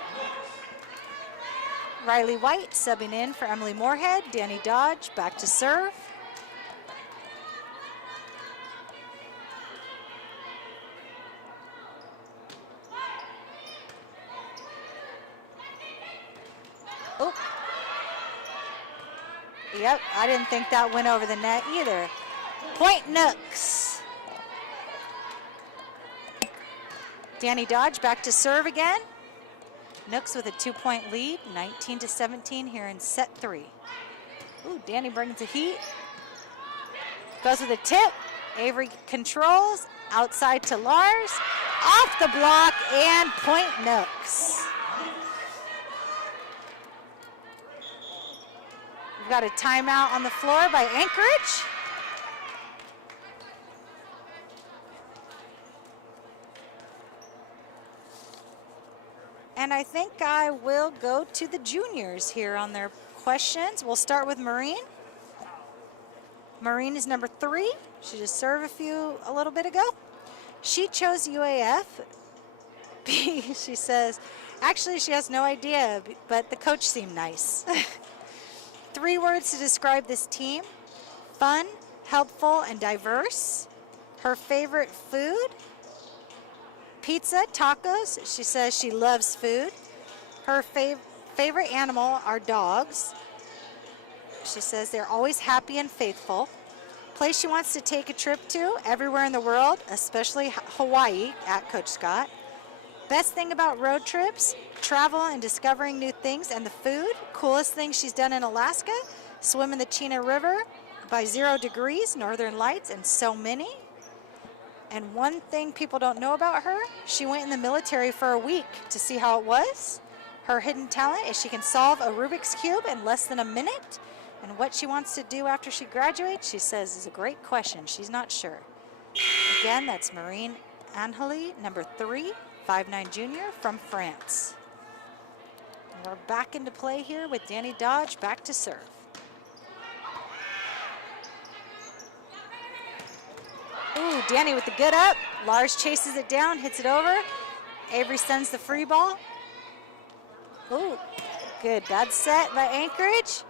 Riley White subbing in for Emily Moorhead. Danny Dodge back to serve. Oh. Yep, I didn't think that went over the net either. Point Nooks. Danny Dodge back to serve again. Nooks with a 2-point lead, 19-17 here in set 3. Ooh, Danny brings the heat. Goes with a tip. Avery controls. Outside to Lars. Off the block and point Nooks. We've got a timeout on the floor by Anchorage. And I think I will go to the juniors here on their questions. We'll start with Marine. Marine is number 3. She just served a little bit ago. She chose UAF. She says, actually she has no idea, but the coach seemed nice. 3 words to describe this team: fun, helpful, and diverse. Her favorite food: pizza, tacos. She says she loves food. Her favorite animal are dogs. She says they're always happy and faithful. Place she wants to take a trip to: everywhere in the world, especially Hawaii at Coach Scott. Best thing about road trips: travel and discovering new things, and the food. Coolest thing she's done in Alaska: swim in the Chena River by 0 degrees, Northern Lights, and so many. And one thing people don't know about her: she went in the military for a week to see how it was. Her hidden talent is she can solve a Rubik's Cube in less than a minute. And what she wants to do after she graduates, she says, is a great question. She's not sure. Again, that's Marine Angeli, number 3, 5'9" junior from France. And we're back into play here with Danny Dodge back to serve. Ooh, Danny with the good up. Lars chases it down, hits it over. Avery sends the free ball. Ooh, good. Bad set by Anchorage.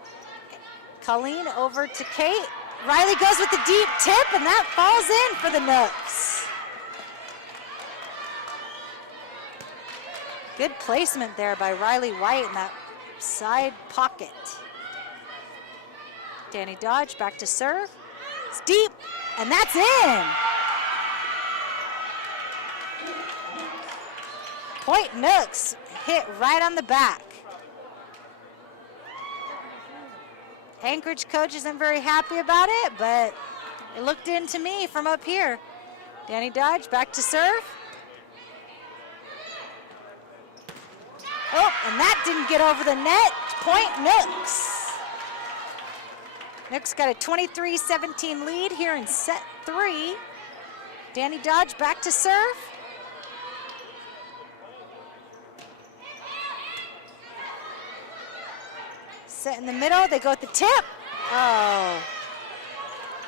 Colleen over to Kate. Riley goes with the deep tip, and that falls in for the Nooks. Good placement there by Riley White in that side pocket. Danny Dodge back to serve. It's deep, and that's in. Point Nooks hit right on the back. Anchorage coach isn't very happy about it, but it looked in to me from up here. Danny Dodge back to serve. Oh, and that didn't get over the net. Point Nooks. Nooks got a 23-17 lead here in set 3. Danny Dodge back to serve. Set in the middle, they go with the tip. Oh,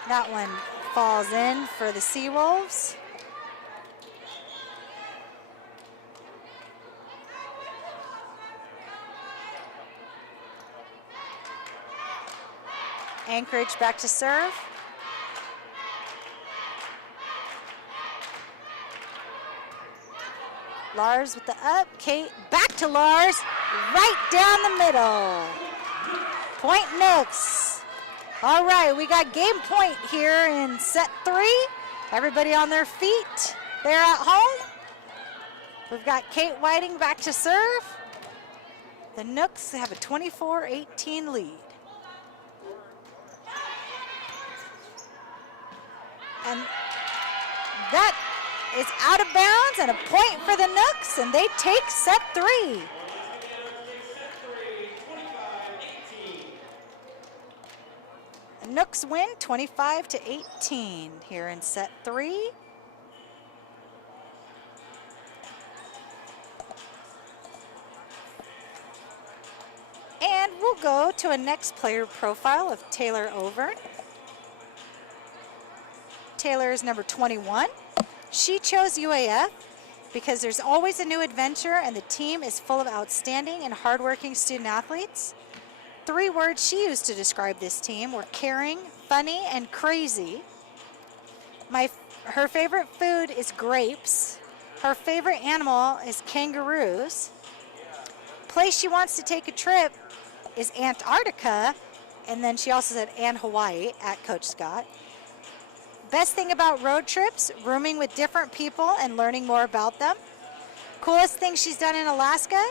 that one falls in for the Seawolves. Anchorage back to serve. Lars with the up. Kate back to Lars. Right down the middle. Point Nooks. All right, we got game point here in set 3. Everybody on their feet. They're at home. We've got Kate Whiting back to serve. The Nooks have a 24-18 lead. And that is out of bounds and a point for the Nooks, and they take set 3. The Nooks win 25-18 here in set 3. And we'll go to a next player profile of Taylor Overn. Taylor is number 21. She chose UAF because there's always a new adventure and the team is full of outstanding and hardworking student athletes. 3 words she used to describe this team were caring, funny, and crazy. Her favorite food is grapes. Her favorite animal is kangaroos. Place she wants to take a trip is Antarctica, and then she also said and Hawaii at Coach Scott. Best thing about road trips, rooming with different people and learning more about them. Coolest thing she's done in Alaska,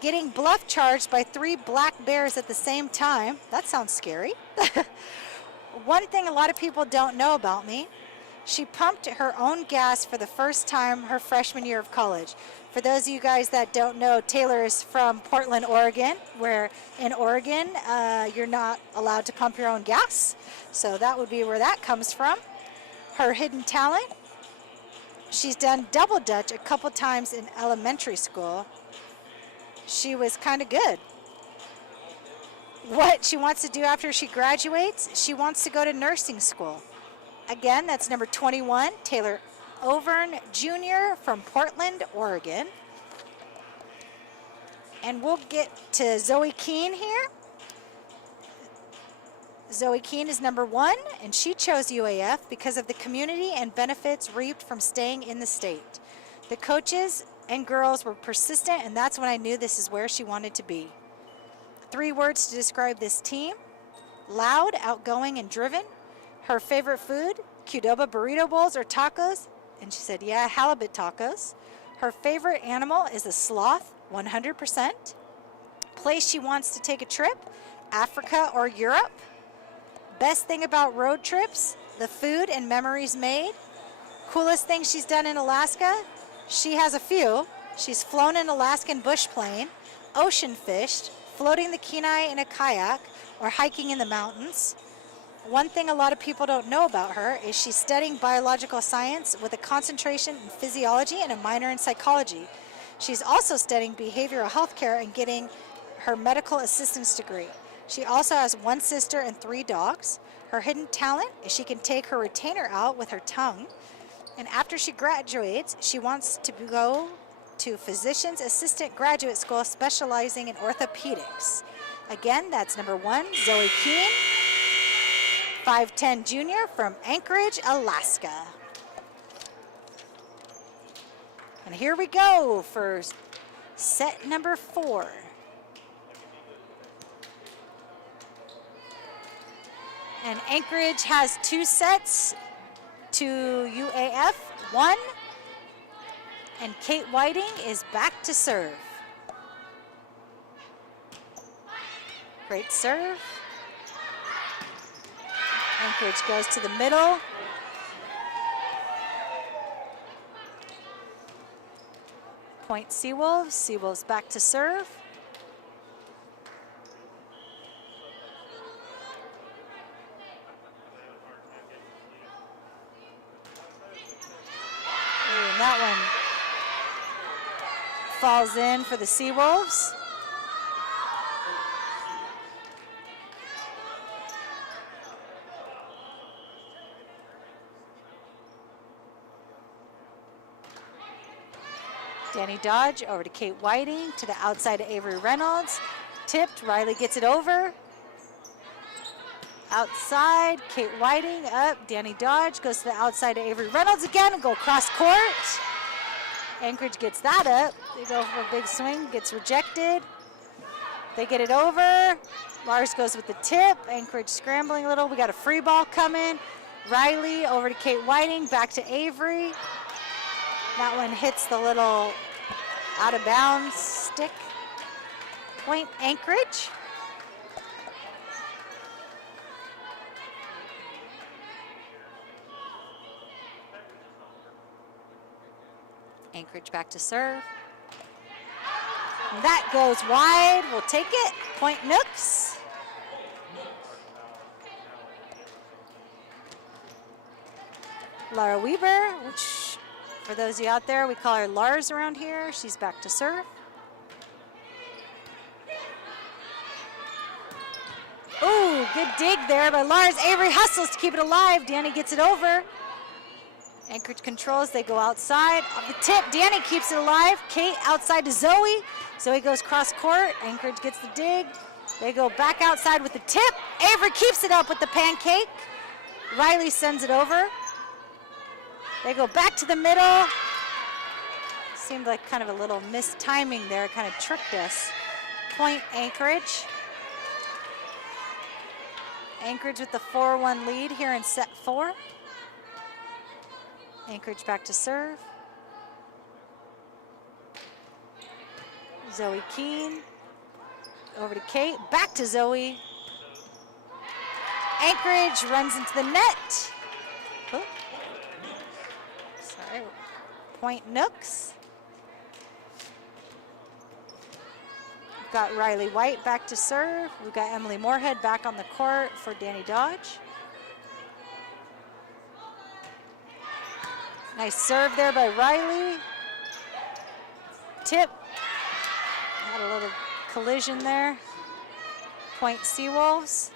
getting bluff charged by 3 black bears at the same time. That sounds scary. One thing a lot of people don't know about me, she pumped her own gas for the first time her freshman year of college. For those of you guys that don't know, Taylor is from Portland, Oregon, where in Oregon, you're not allowed to pump your own gas. So that would be where that comes from. Her hidden talent, she's done double dutch a couple times in elementary school. She was kind of good. What she wants to do after she graduates, she wants to go to nursing school. Again, that's number 21, Taylor Overn Jr. from Portland, Oregon. And we'll get to Zoe Keene here. Zoe Keene is number 1, and she chose UAF because of the community and benefits reaped from staying in the state. The coaches and girls were persistent, and that's when I knew this is where she wanted to be. 3 words to describe this team: loud, outgoing, and driven. Her favorite food, Qdoba burrito bowls or tacos, and she said, yeah, halibut tacos. Her favorite animal is a sloth, 100%. Place she wants to take a trip, Africa or Europe. Best thing about road trips, the food and memories made. Coolest thing she's done in Alaska, she has a few. She's flown an Alaskan bush plane, ocean fished, floating the Kenai in a kayak, or hiking in the mountains. One thing a lot of people don't know about her is she's studying biological science with a concentration in physiology and a minor in psychology. She's also studying behavioral health care and getting her medical assistance degree. She also has 1 sister and 3 dogs. Her hidden talent is she can take her retainer out with her tongue. And after she graduates, she wants to go to physician's assistant graduate school specializing in orthopedics. Again, that's number 1, Zoe Keene, 5'10" junior from Anchorage, Alaska. And here we go for set number 4. And Anchorage has 2 sets to UAF 1. And Kate Whiting is back to serve. Great serve. Anchorage goes to the middle. Point Seawolves. Seawolves back to serve. And that one falls in for the Seawolves. Danny Dodge over to Kate Whiting, to the outside of Avery Reynolds. Tipped, Riley gets it over. Outside, Kate Whiting up. Danny Dodge goes to the outside of Avery Reynolds again and go cross court. Anchorage gets that up. They go for a big swing, gets rejected. They get it over. Lars goes with the tip. Anchorage scrambling a little. We got a free ball coming. Riley over to Kate Whiting, back to Avery. That one hits the little out of bounds stick. Point Anchorage. Anchorage back to serve. And that goes wide. We'll take it. Point Nooks. Laura Weber, which for those of you out there, we call her Lars around here. She's back to serve. Ooh, good dig there by Lars. Avery hustles to keep it alive. Danny gets it over. Anchorage controls, they go outside. On the tip, Danny keeps it alive. Kate outside to Zoe. Zoe goes cross court. Anchorage gets the dig. They go back outside with the tip. Avery keeps it up with the pancake. Riley sends it over. They go back to the middle. Seemed like kind of a little missed timing there, kind of tricked us. Point Anchorage. Anchorage with the 4-1 lead here in set 4. Anchorage back to serve. Zoe Keene. Over to Kate. Back to Zoe. Anchorage runs into the net. Oh. Sorry. Point Nooks. We've got Riley White back to serve. We've got Emily Moorhead back on the court for Danny Dodge. Nice serve there by Riley. Tip. Had a little collision there. Point Seawolves.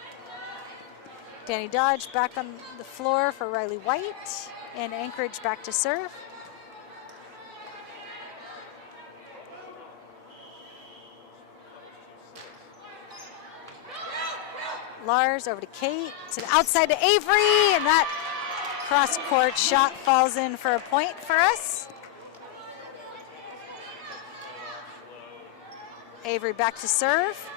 Danny Dodge back on the floor for Riley White. And Anchorage back to serve. Lars over to Kate. To the outside to Avery. And that cross-court shot falls in for a point for us. Avery back to serve.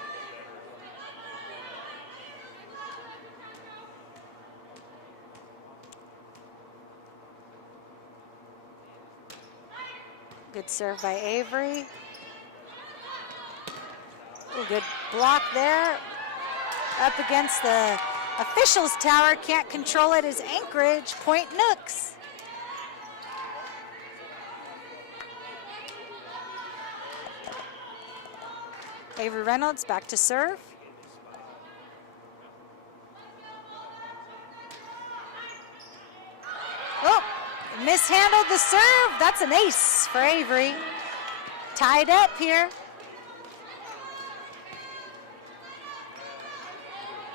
Good serve by Avery. Ooh, good block there. Up against the officials' tower, can't control it is Anchorage. Point Nooks. Avery Reynolds back to serve. Oh, mishandled the serve. That's an ace for Avery. Tied up here.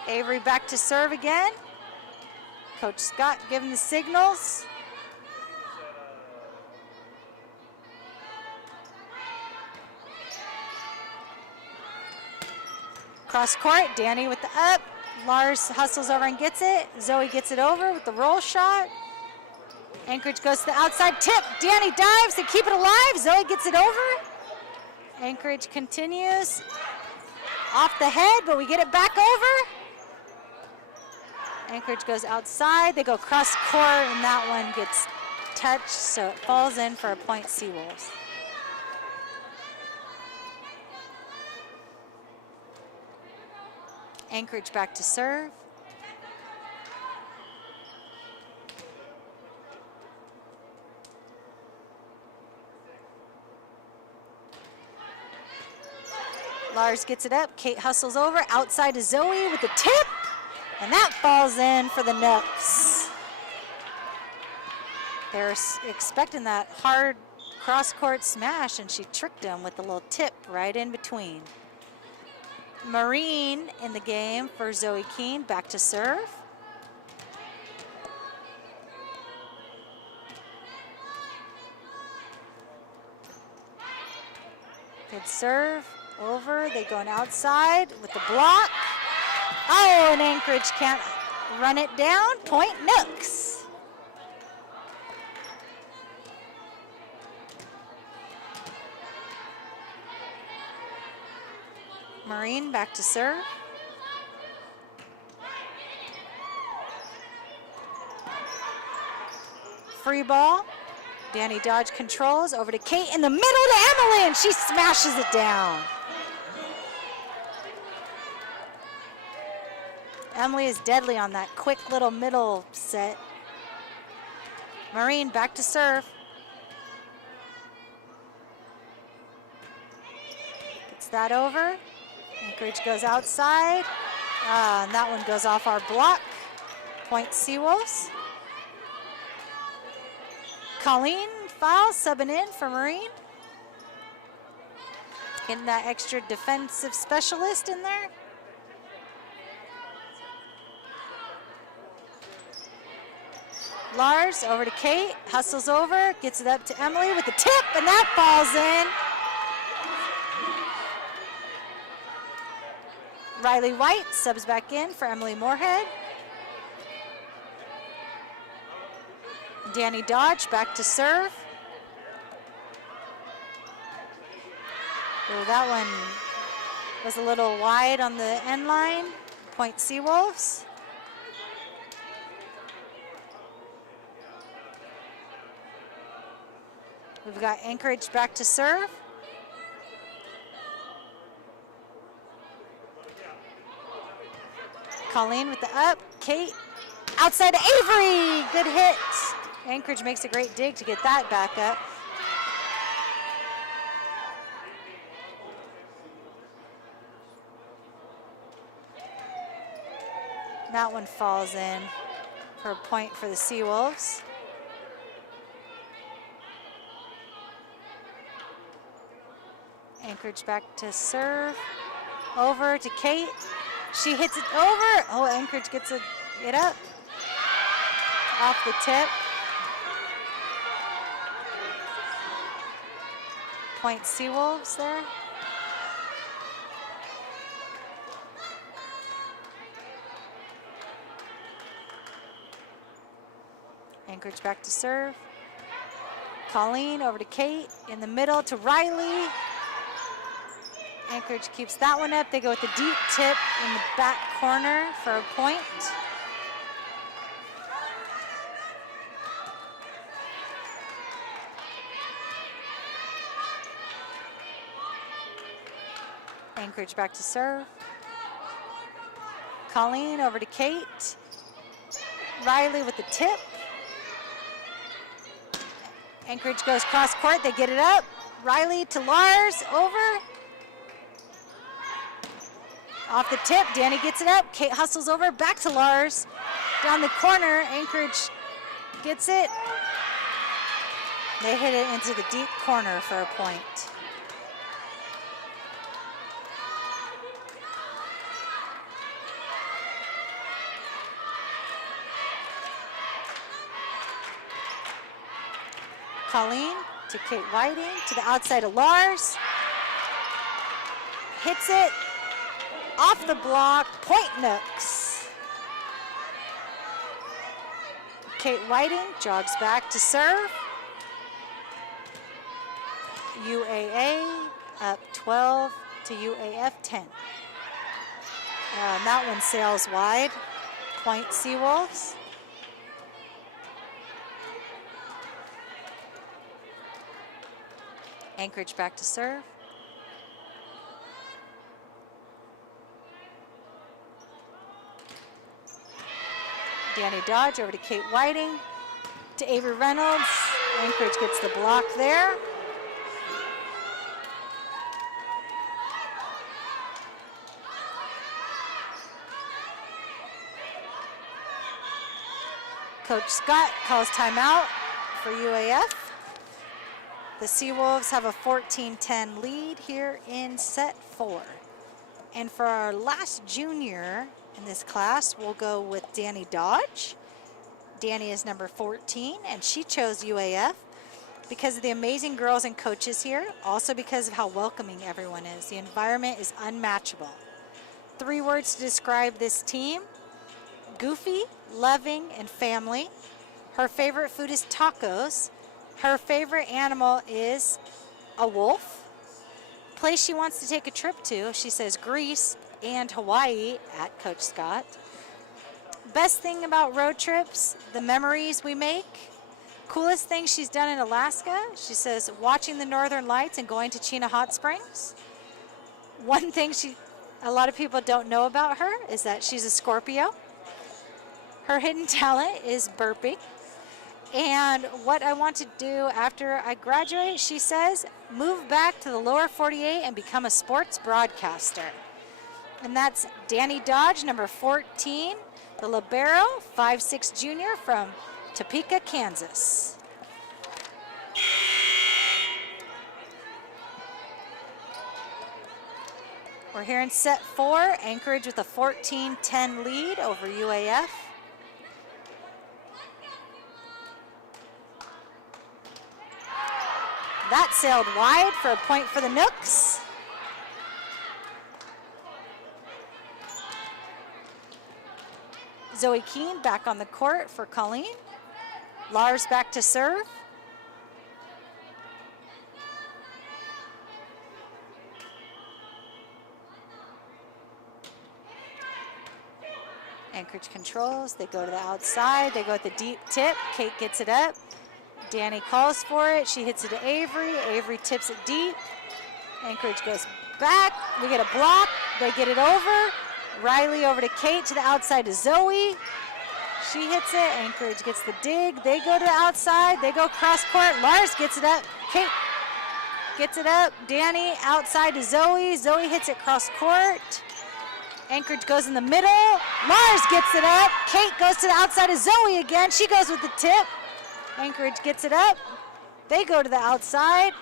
Avery back to serve again. Coach Scott giving the signals. Cross court, Danny with the up. Lars hustles over and gets it. Zoe gets it over with the roll shot. Anchorage goes to the outside tip. Danny dives to keep it alive. Zoe gets it over. Anchorage continues. Off the head, but we get it back over. Anchorage goes outside. They go cross court, and that one gets touched, so it falls in for a point Seawolves. Anchorage back to serve. Lars gets it up. Kate hustles over. Outside to Zoe with the tip. And that falls in for the Nooks. They're expecting that hard cross-court smash, and she tricked them with a little tip right in between. Marine in the game for Zoe Keene, back to serve. Good serve, over, they going outside with the block. Oh, and Anchorage can't run it down, point Nooks. Marine back to serve. Free ball. Danny Dodge controls over to Kate in the middle to Emily, and she smashes it down. Emily is deadly on that quick little middle set. Marine back to serve. Gets that over. Anchorage goes outside. And that one goes off our block. Point Seawolves. Colleen foul, subbing in for Marine. Getting that extra defensive specialist in there. Lars over to Kate, hustles over, gets it up to Emily with the tip, and that falls in. Riley White subs back in for Emily Moorhead. Danny Dodge back to serve. Oh, that one was a little wide on the end line. Point Seawolves. We've got Anchorage back to serve. Colleen with the up. Kate outside to Avery. Good hit. Anchorage makes a great dig to get that back up. That one falls in for a point for the Seawolves. Anchorage back to serve. Over to Kate. She hits it over. Oh, Anchorage gets it up. Off the tip. Point Seawolves there. Anchorage back to serve. Colleen over to Kate. In the middle to Riley. Anchorage keeps that one up. They go with the deep tip in the back corner for a point. Anchorage back to serve. Colleen over to Kate. Riley with the tip. Anchorage goes cross court. They get it up. Riley to Lars. Over. Off the tip. Danny gets it up. Kate hustles over. Back to Lars. Down the corner. Anchorage gets it. They hit it into the deep corner for a point. Colleen to Kate Whiting, to the outside of Lars. Hits it off the block, point Nooks. Kate Whiting jogs back to serve. UAA up 12 to UAF 10. And that one sails wide, point Seawolves. Anchorage back to serve. Danny Dodge over to Kate Whiting. To Avery Reynolds. Anchorage gets the block there. Coach Scott calls timeout for UAF. The Seawolves have a 14-10 lead here in set 4. And for our last junior in this class, we'll go with Danny Dodge. Danny is number 14, and she chose UAF because of the amazing girls and coaches here, also because of how welcoming everyone is. The environment is unmatchable. 3 words to describe this team: goofy, loving, and family. Her favorite food is tacos. Her favorite animal is a wolf. Place she wants to take a trip to, she says Greece and Hawaii at Coach Scott. Best thing about road trips, the memories we make. Coolest thing she's done in Alaska, she says watching the Northern Lights and going to Chena Hot Springs. One thing a lot of people don't know about her is that she's a Scorpio. Her hidden talent is burping. And what I want to do after I graduate, she says, move back to the lower 48 and become a sports broadcaster. And that's Danny Dodge, number 14, the libero, 5'6" junior from Topeka, Kansas. We're here in set 4, Anchorage with a 14-10 lead over UAF. That sailed wide for a point for the Nooks. Zoe Keene back on the court for Colleen. Lars back to serve. Anchorage controls, they go to the outside, they go with the deep tip. Kate gets it up. Danny calls for it, she hits it to Avery. Avery tips it deep. Anchorage goes back, we get a block, they get it over. Riley over to Kate, to the outside to Zoe. She hits it, Anchorage gets the dig. They go to the outside, they go cross court. Lars gets it up, Kate gets it up. Danny outside to Zoe. Zoe hits it cross court. Anchorage goes in the middle. Lars gets it up. Kate goes to the outside of Zoe again. She goes with the tip. Anchorage gets it up. They go to the outside.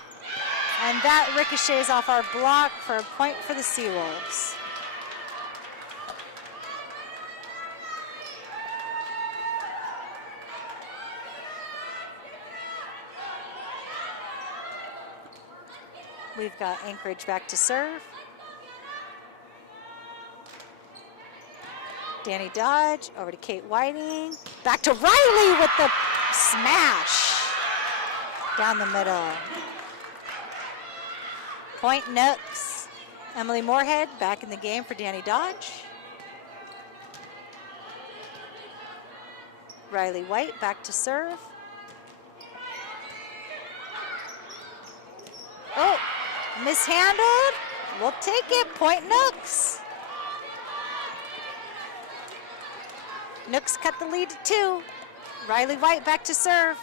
And that ricochets off our block for a point for the Seawolves. We've got Anchorage back to serve. Danny Dodge over to Kate Whiting. Back to Riley with the smash down the middle. Point Nooks. Emily Moorhead back in the game for Danny Dodge. Riley White back to serve. Oh, mishandled. We'll take it. Point Nooks. Nooks cut the lead to 2. Riley White back to serve.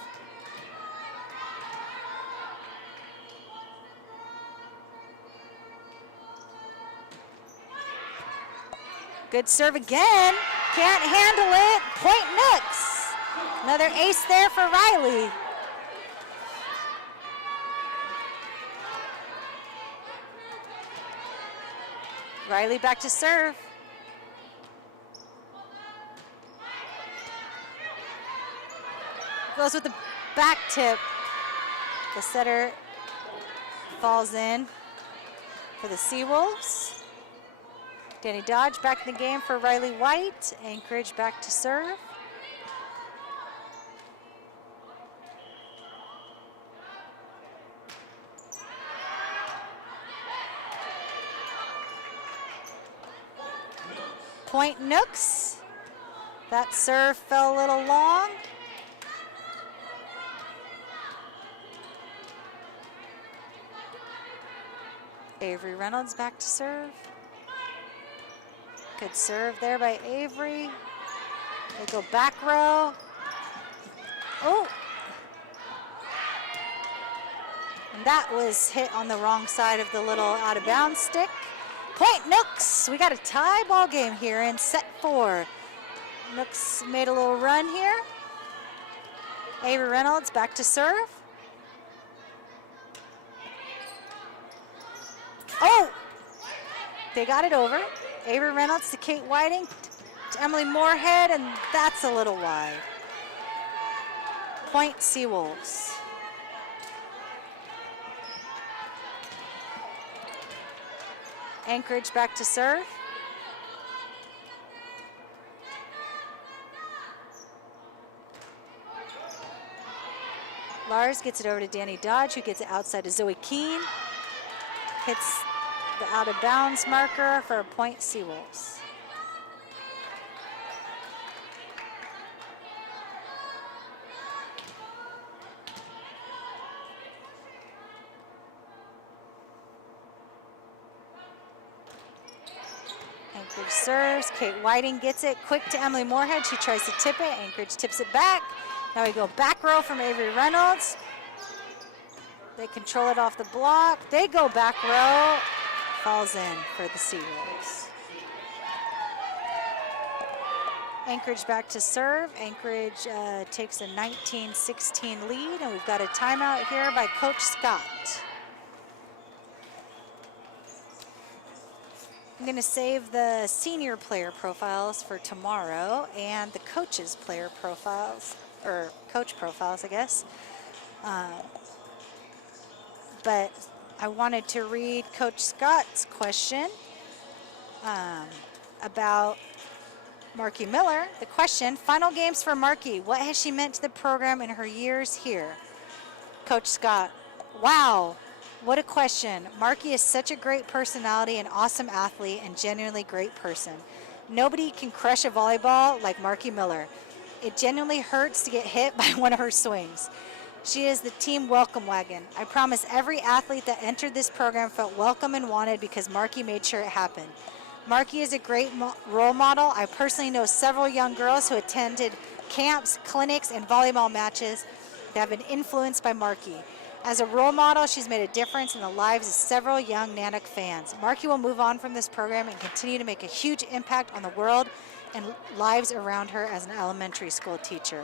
Good serve again. Can't handle it. Point Nooks. Another ace there for Riley. Riley back to serve. Goes with the back tip. The setter falls in for the Seawolves. Danny Dodge back in the game for Riley White. Anchorage back to serve. Point Nooks. That serve fell a little long. Avery Reynolds back to serve. Good serve there by Avery. They go back row. Oh. And that was hit on the wrong side of the little out of bounds stick. Point Nooks. We got a tie ball game here in set 4. Nooks made a little run here. Avery Reynolds back to serve. Oh, they got it over. Avery Reynolds to Kate Whiting, to Emily Moorhead, and that's a little wide. Point Seawolves. Anchorage back to serve. Lars gets it over to Danny Dodge, who gets it outside to Zoe Keene. Hits the out of bounds marker for a point Seawolves. Anchorage serves. Kate Whiting gets it. Quick to Emily Moorhead. She tries to tip it. Anchorage tips it back. Now we go back row from Avery Reynolds. They control it off the block. They go back row. Falls in for the Seawolves. Anchorage back to serve. Anchorage takes a 19-16 lead, and we've got a timeout here by Coach Scott. I'm going to save the senior player profiles for tomorrow and the coaches' player profiles, or coach profiles, I guess. But I wanted to read Coach Scott's question about Marky Miller. The question, final games for Marky. What has she meant to the program in her years here? Coach Scott, wow, what a question. Marky is such a great personality, an awesome athlete, and genuinely great person. Nobody can crush a volleyball like Marky Miller. It genuinely hurts to get hit by one of her swings. She is the team welcome wagon. I promise every athlete that entered this program felt welcome and wanted because Marky made sure it happened. Marky is a great role model. I personally know several young girls who attended camps, clinics, and volleyball matches that have been influenced by Marky. As a role model, she's made a difference in the lives of several young Nanook fans. Marky will move on from this program and continue to make a huge impact on the world and lives around her as an elementary school teacher.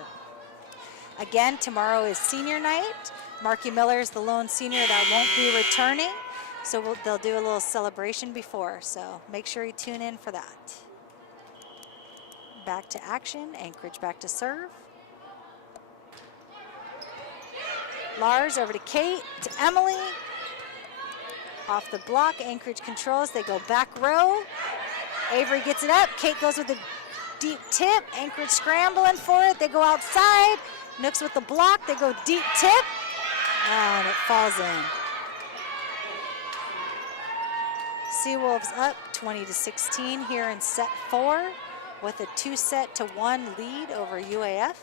Again, tomorrow is senior night. Marky Miller is the lone senior that won't be returning, so they'll do a little celebration before, so make sure you tune in for that. Back to action, Anchorage back to serve. Lars over to Kate, to Emily. Off the block, Anchorage controls, they go back row. Avery gets it up, Kate goes with a deep tip, Anchorage scrambling for it, they go outside. Nooks with the block, they go deep tip, and it falls in. Seawolves up 20-16 here in set 4 with a 2-1 lead over UAF.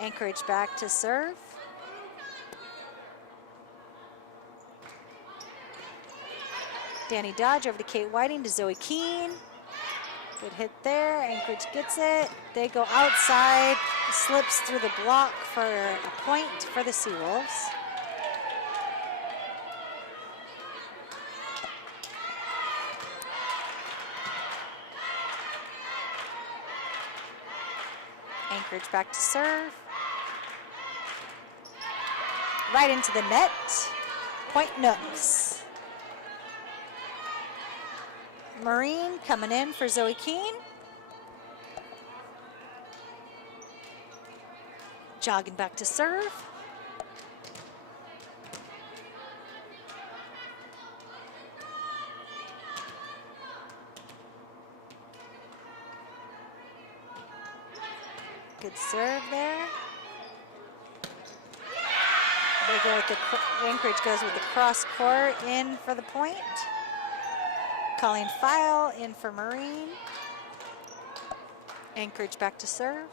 Anchorage back to serve. Danny Dodge over to Kate Whiting to Zoe Keene. Good hit there, Anchorage gets it. They go outside, slips through the block for a point for the Seawolves. Anchorage back to serve. Right into the net, point Nooks. Marine coming in for Zoe Keene. Jogging back to serve. Good serve there. They go with the Anchorage goes with the cross court in for the point. Colleen File in for Marine. Anchorage back to serve.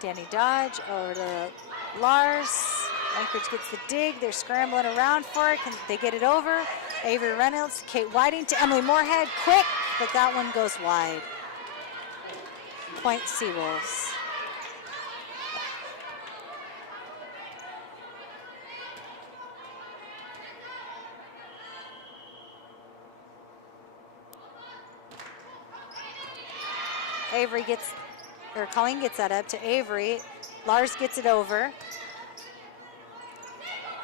Danny Dodge over to Lars. Anchorage gets the dig. They're scrambling around for it. Can they get it over? Avery Reynolds, Kate Whiting to Emily Moorhead. Quick, but that one goes wide. Point Seawolves. Avery gets, or Colleen gets that up to Avery. Lars gets it over.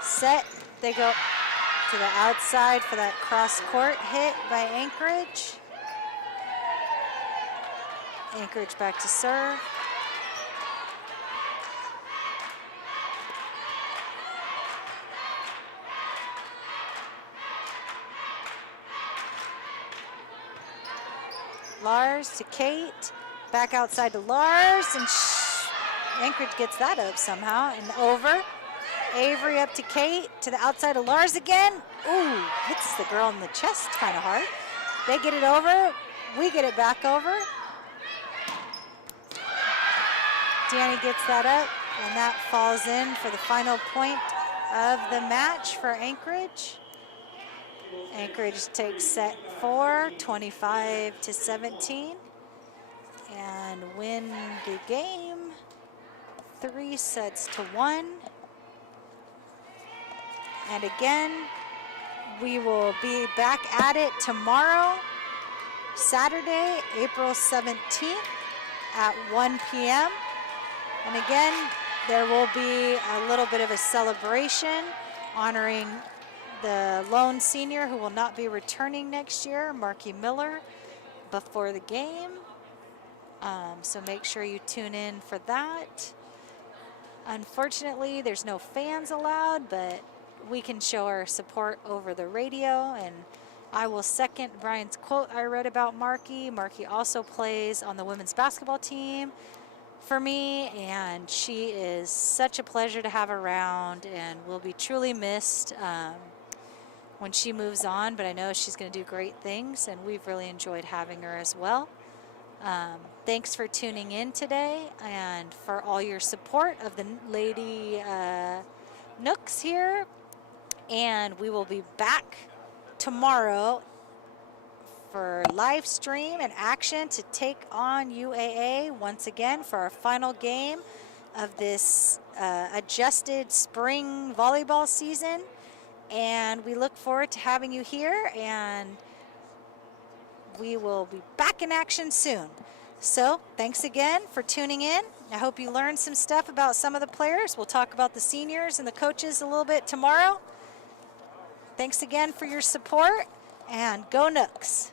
Set, they go to the outside for that cross court hit by Anchorage. Anchorage back to serve. Lars to Kate, back outside to Lars, and Anchorage gets that up somehow and over. Avery up to Kate, to the outside of Lars again. Ooh, hits the girl in the chest kind of hard. They get it over, we get it back over. Danny gets that up, and that falls in for the final point of the match for Anchorage. Anchorage takes set 4, 25-17, and win the game 3-1. And again, we will be back at it tomorrow, Saturday, April 17th at 1 p.m. And again, there will be a little bit of a celebration honoring the lone senior who will not be returning next year, Marky Miller, before the game. So make sure you tune in for that. Unfortunately, there's no fans allowed, but we can show our support over the radio, and I will second Brian's quote I read about Marky. Marky also plays on the women's basketball team for me, and she is such a pleasure to have around and will be truly missed when she moves on, but I know she's going to do great things, and we've really enjoyed having her as well. Thanks for tuning in today and for all your support of the Lady Nooks here, and we will be back tomorrow for live stream and action to take on UAA once again for our final game of this adjusted spring volleyball season. And we look forward to having you here, and we will be back in action soon. So thanks again for tuning in. I hope you learned some stuff about some of the players. We'll talk about the seniors and the coaches a little bit tomorrow. Thanks again for your support, and go Nooks.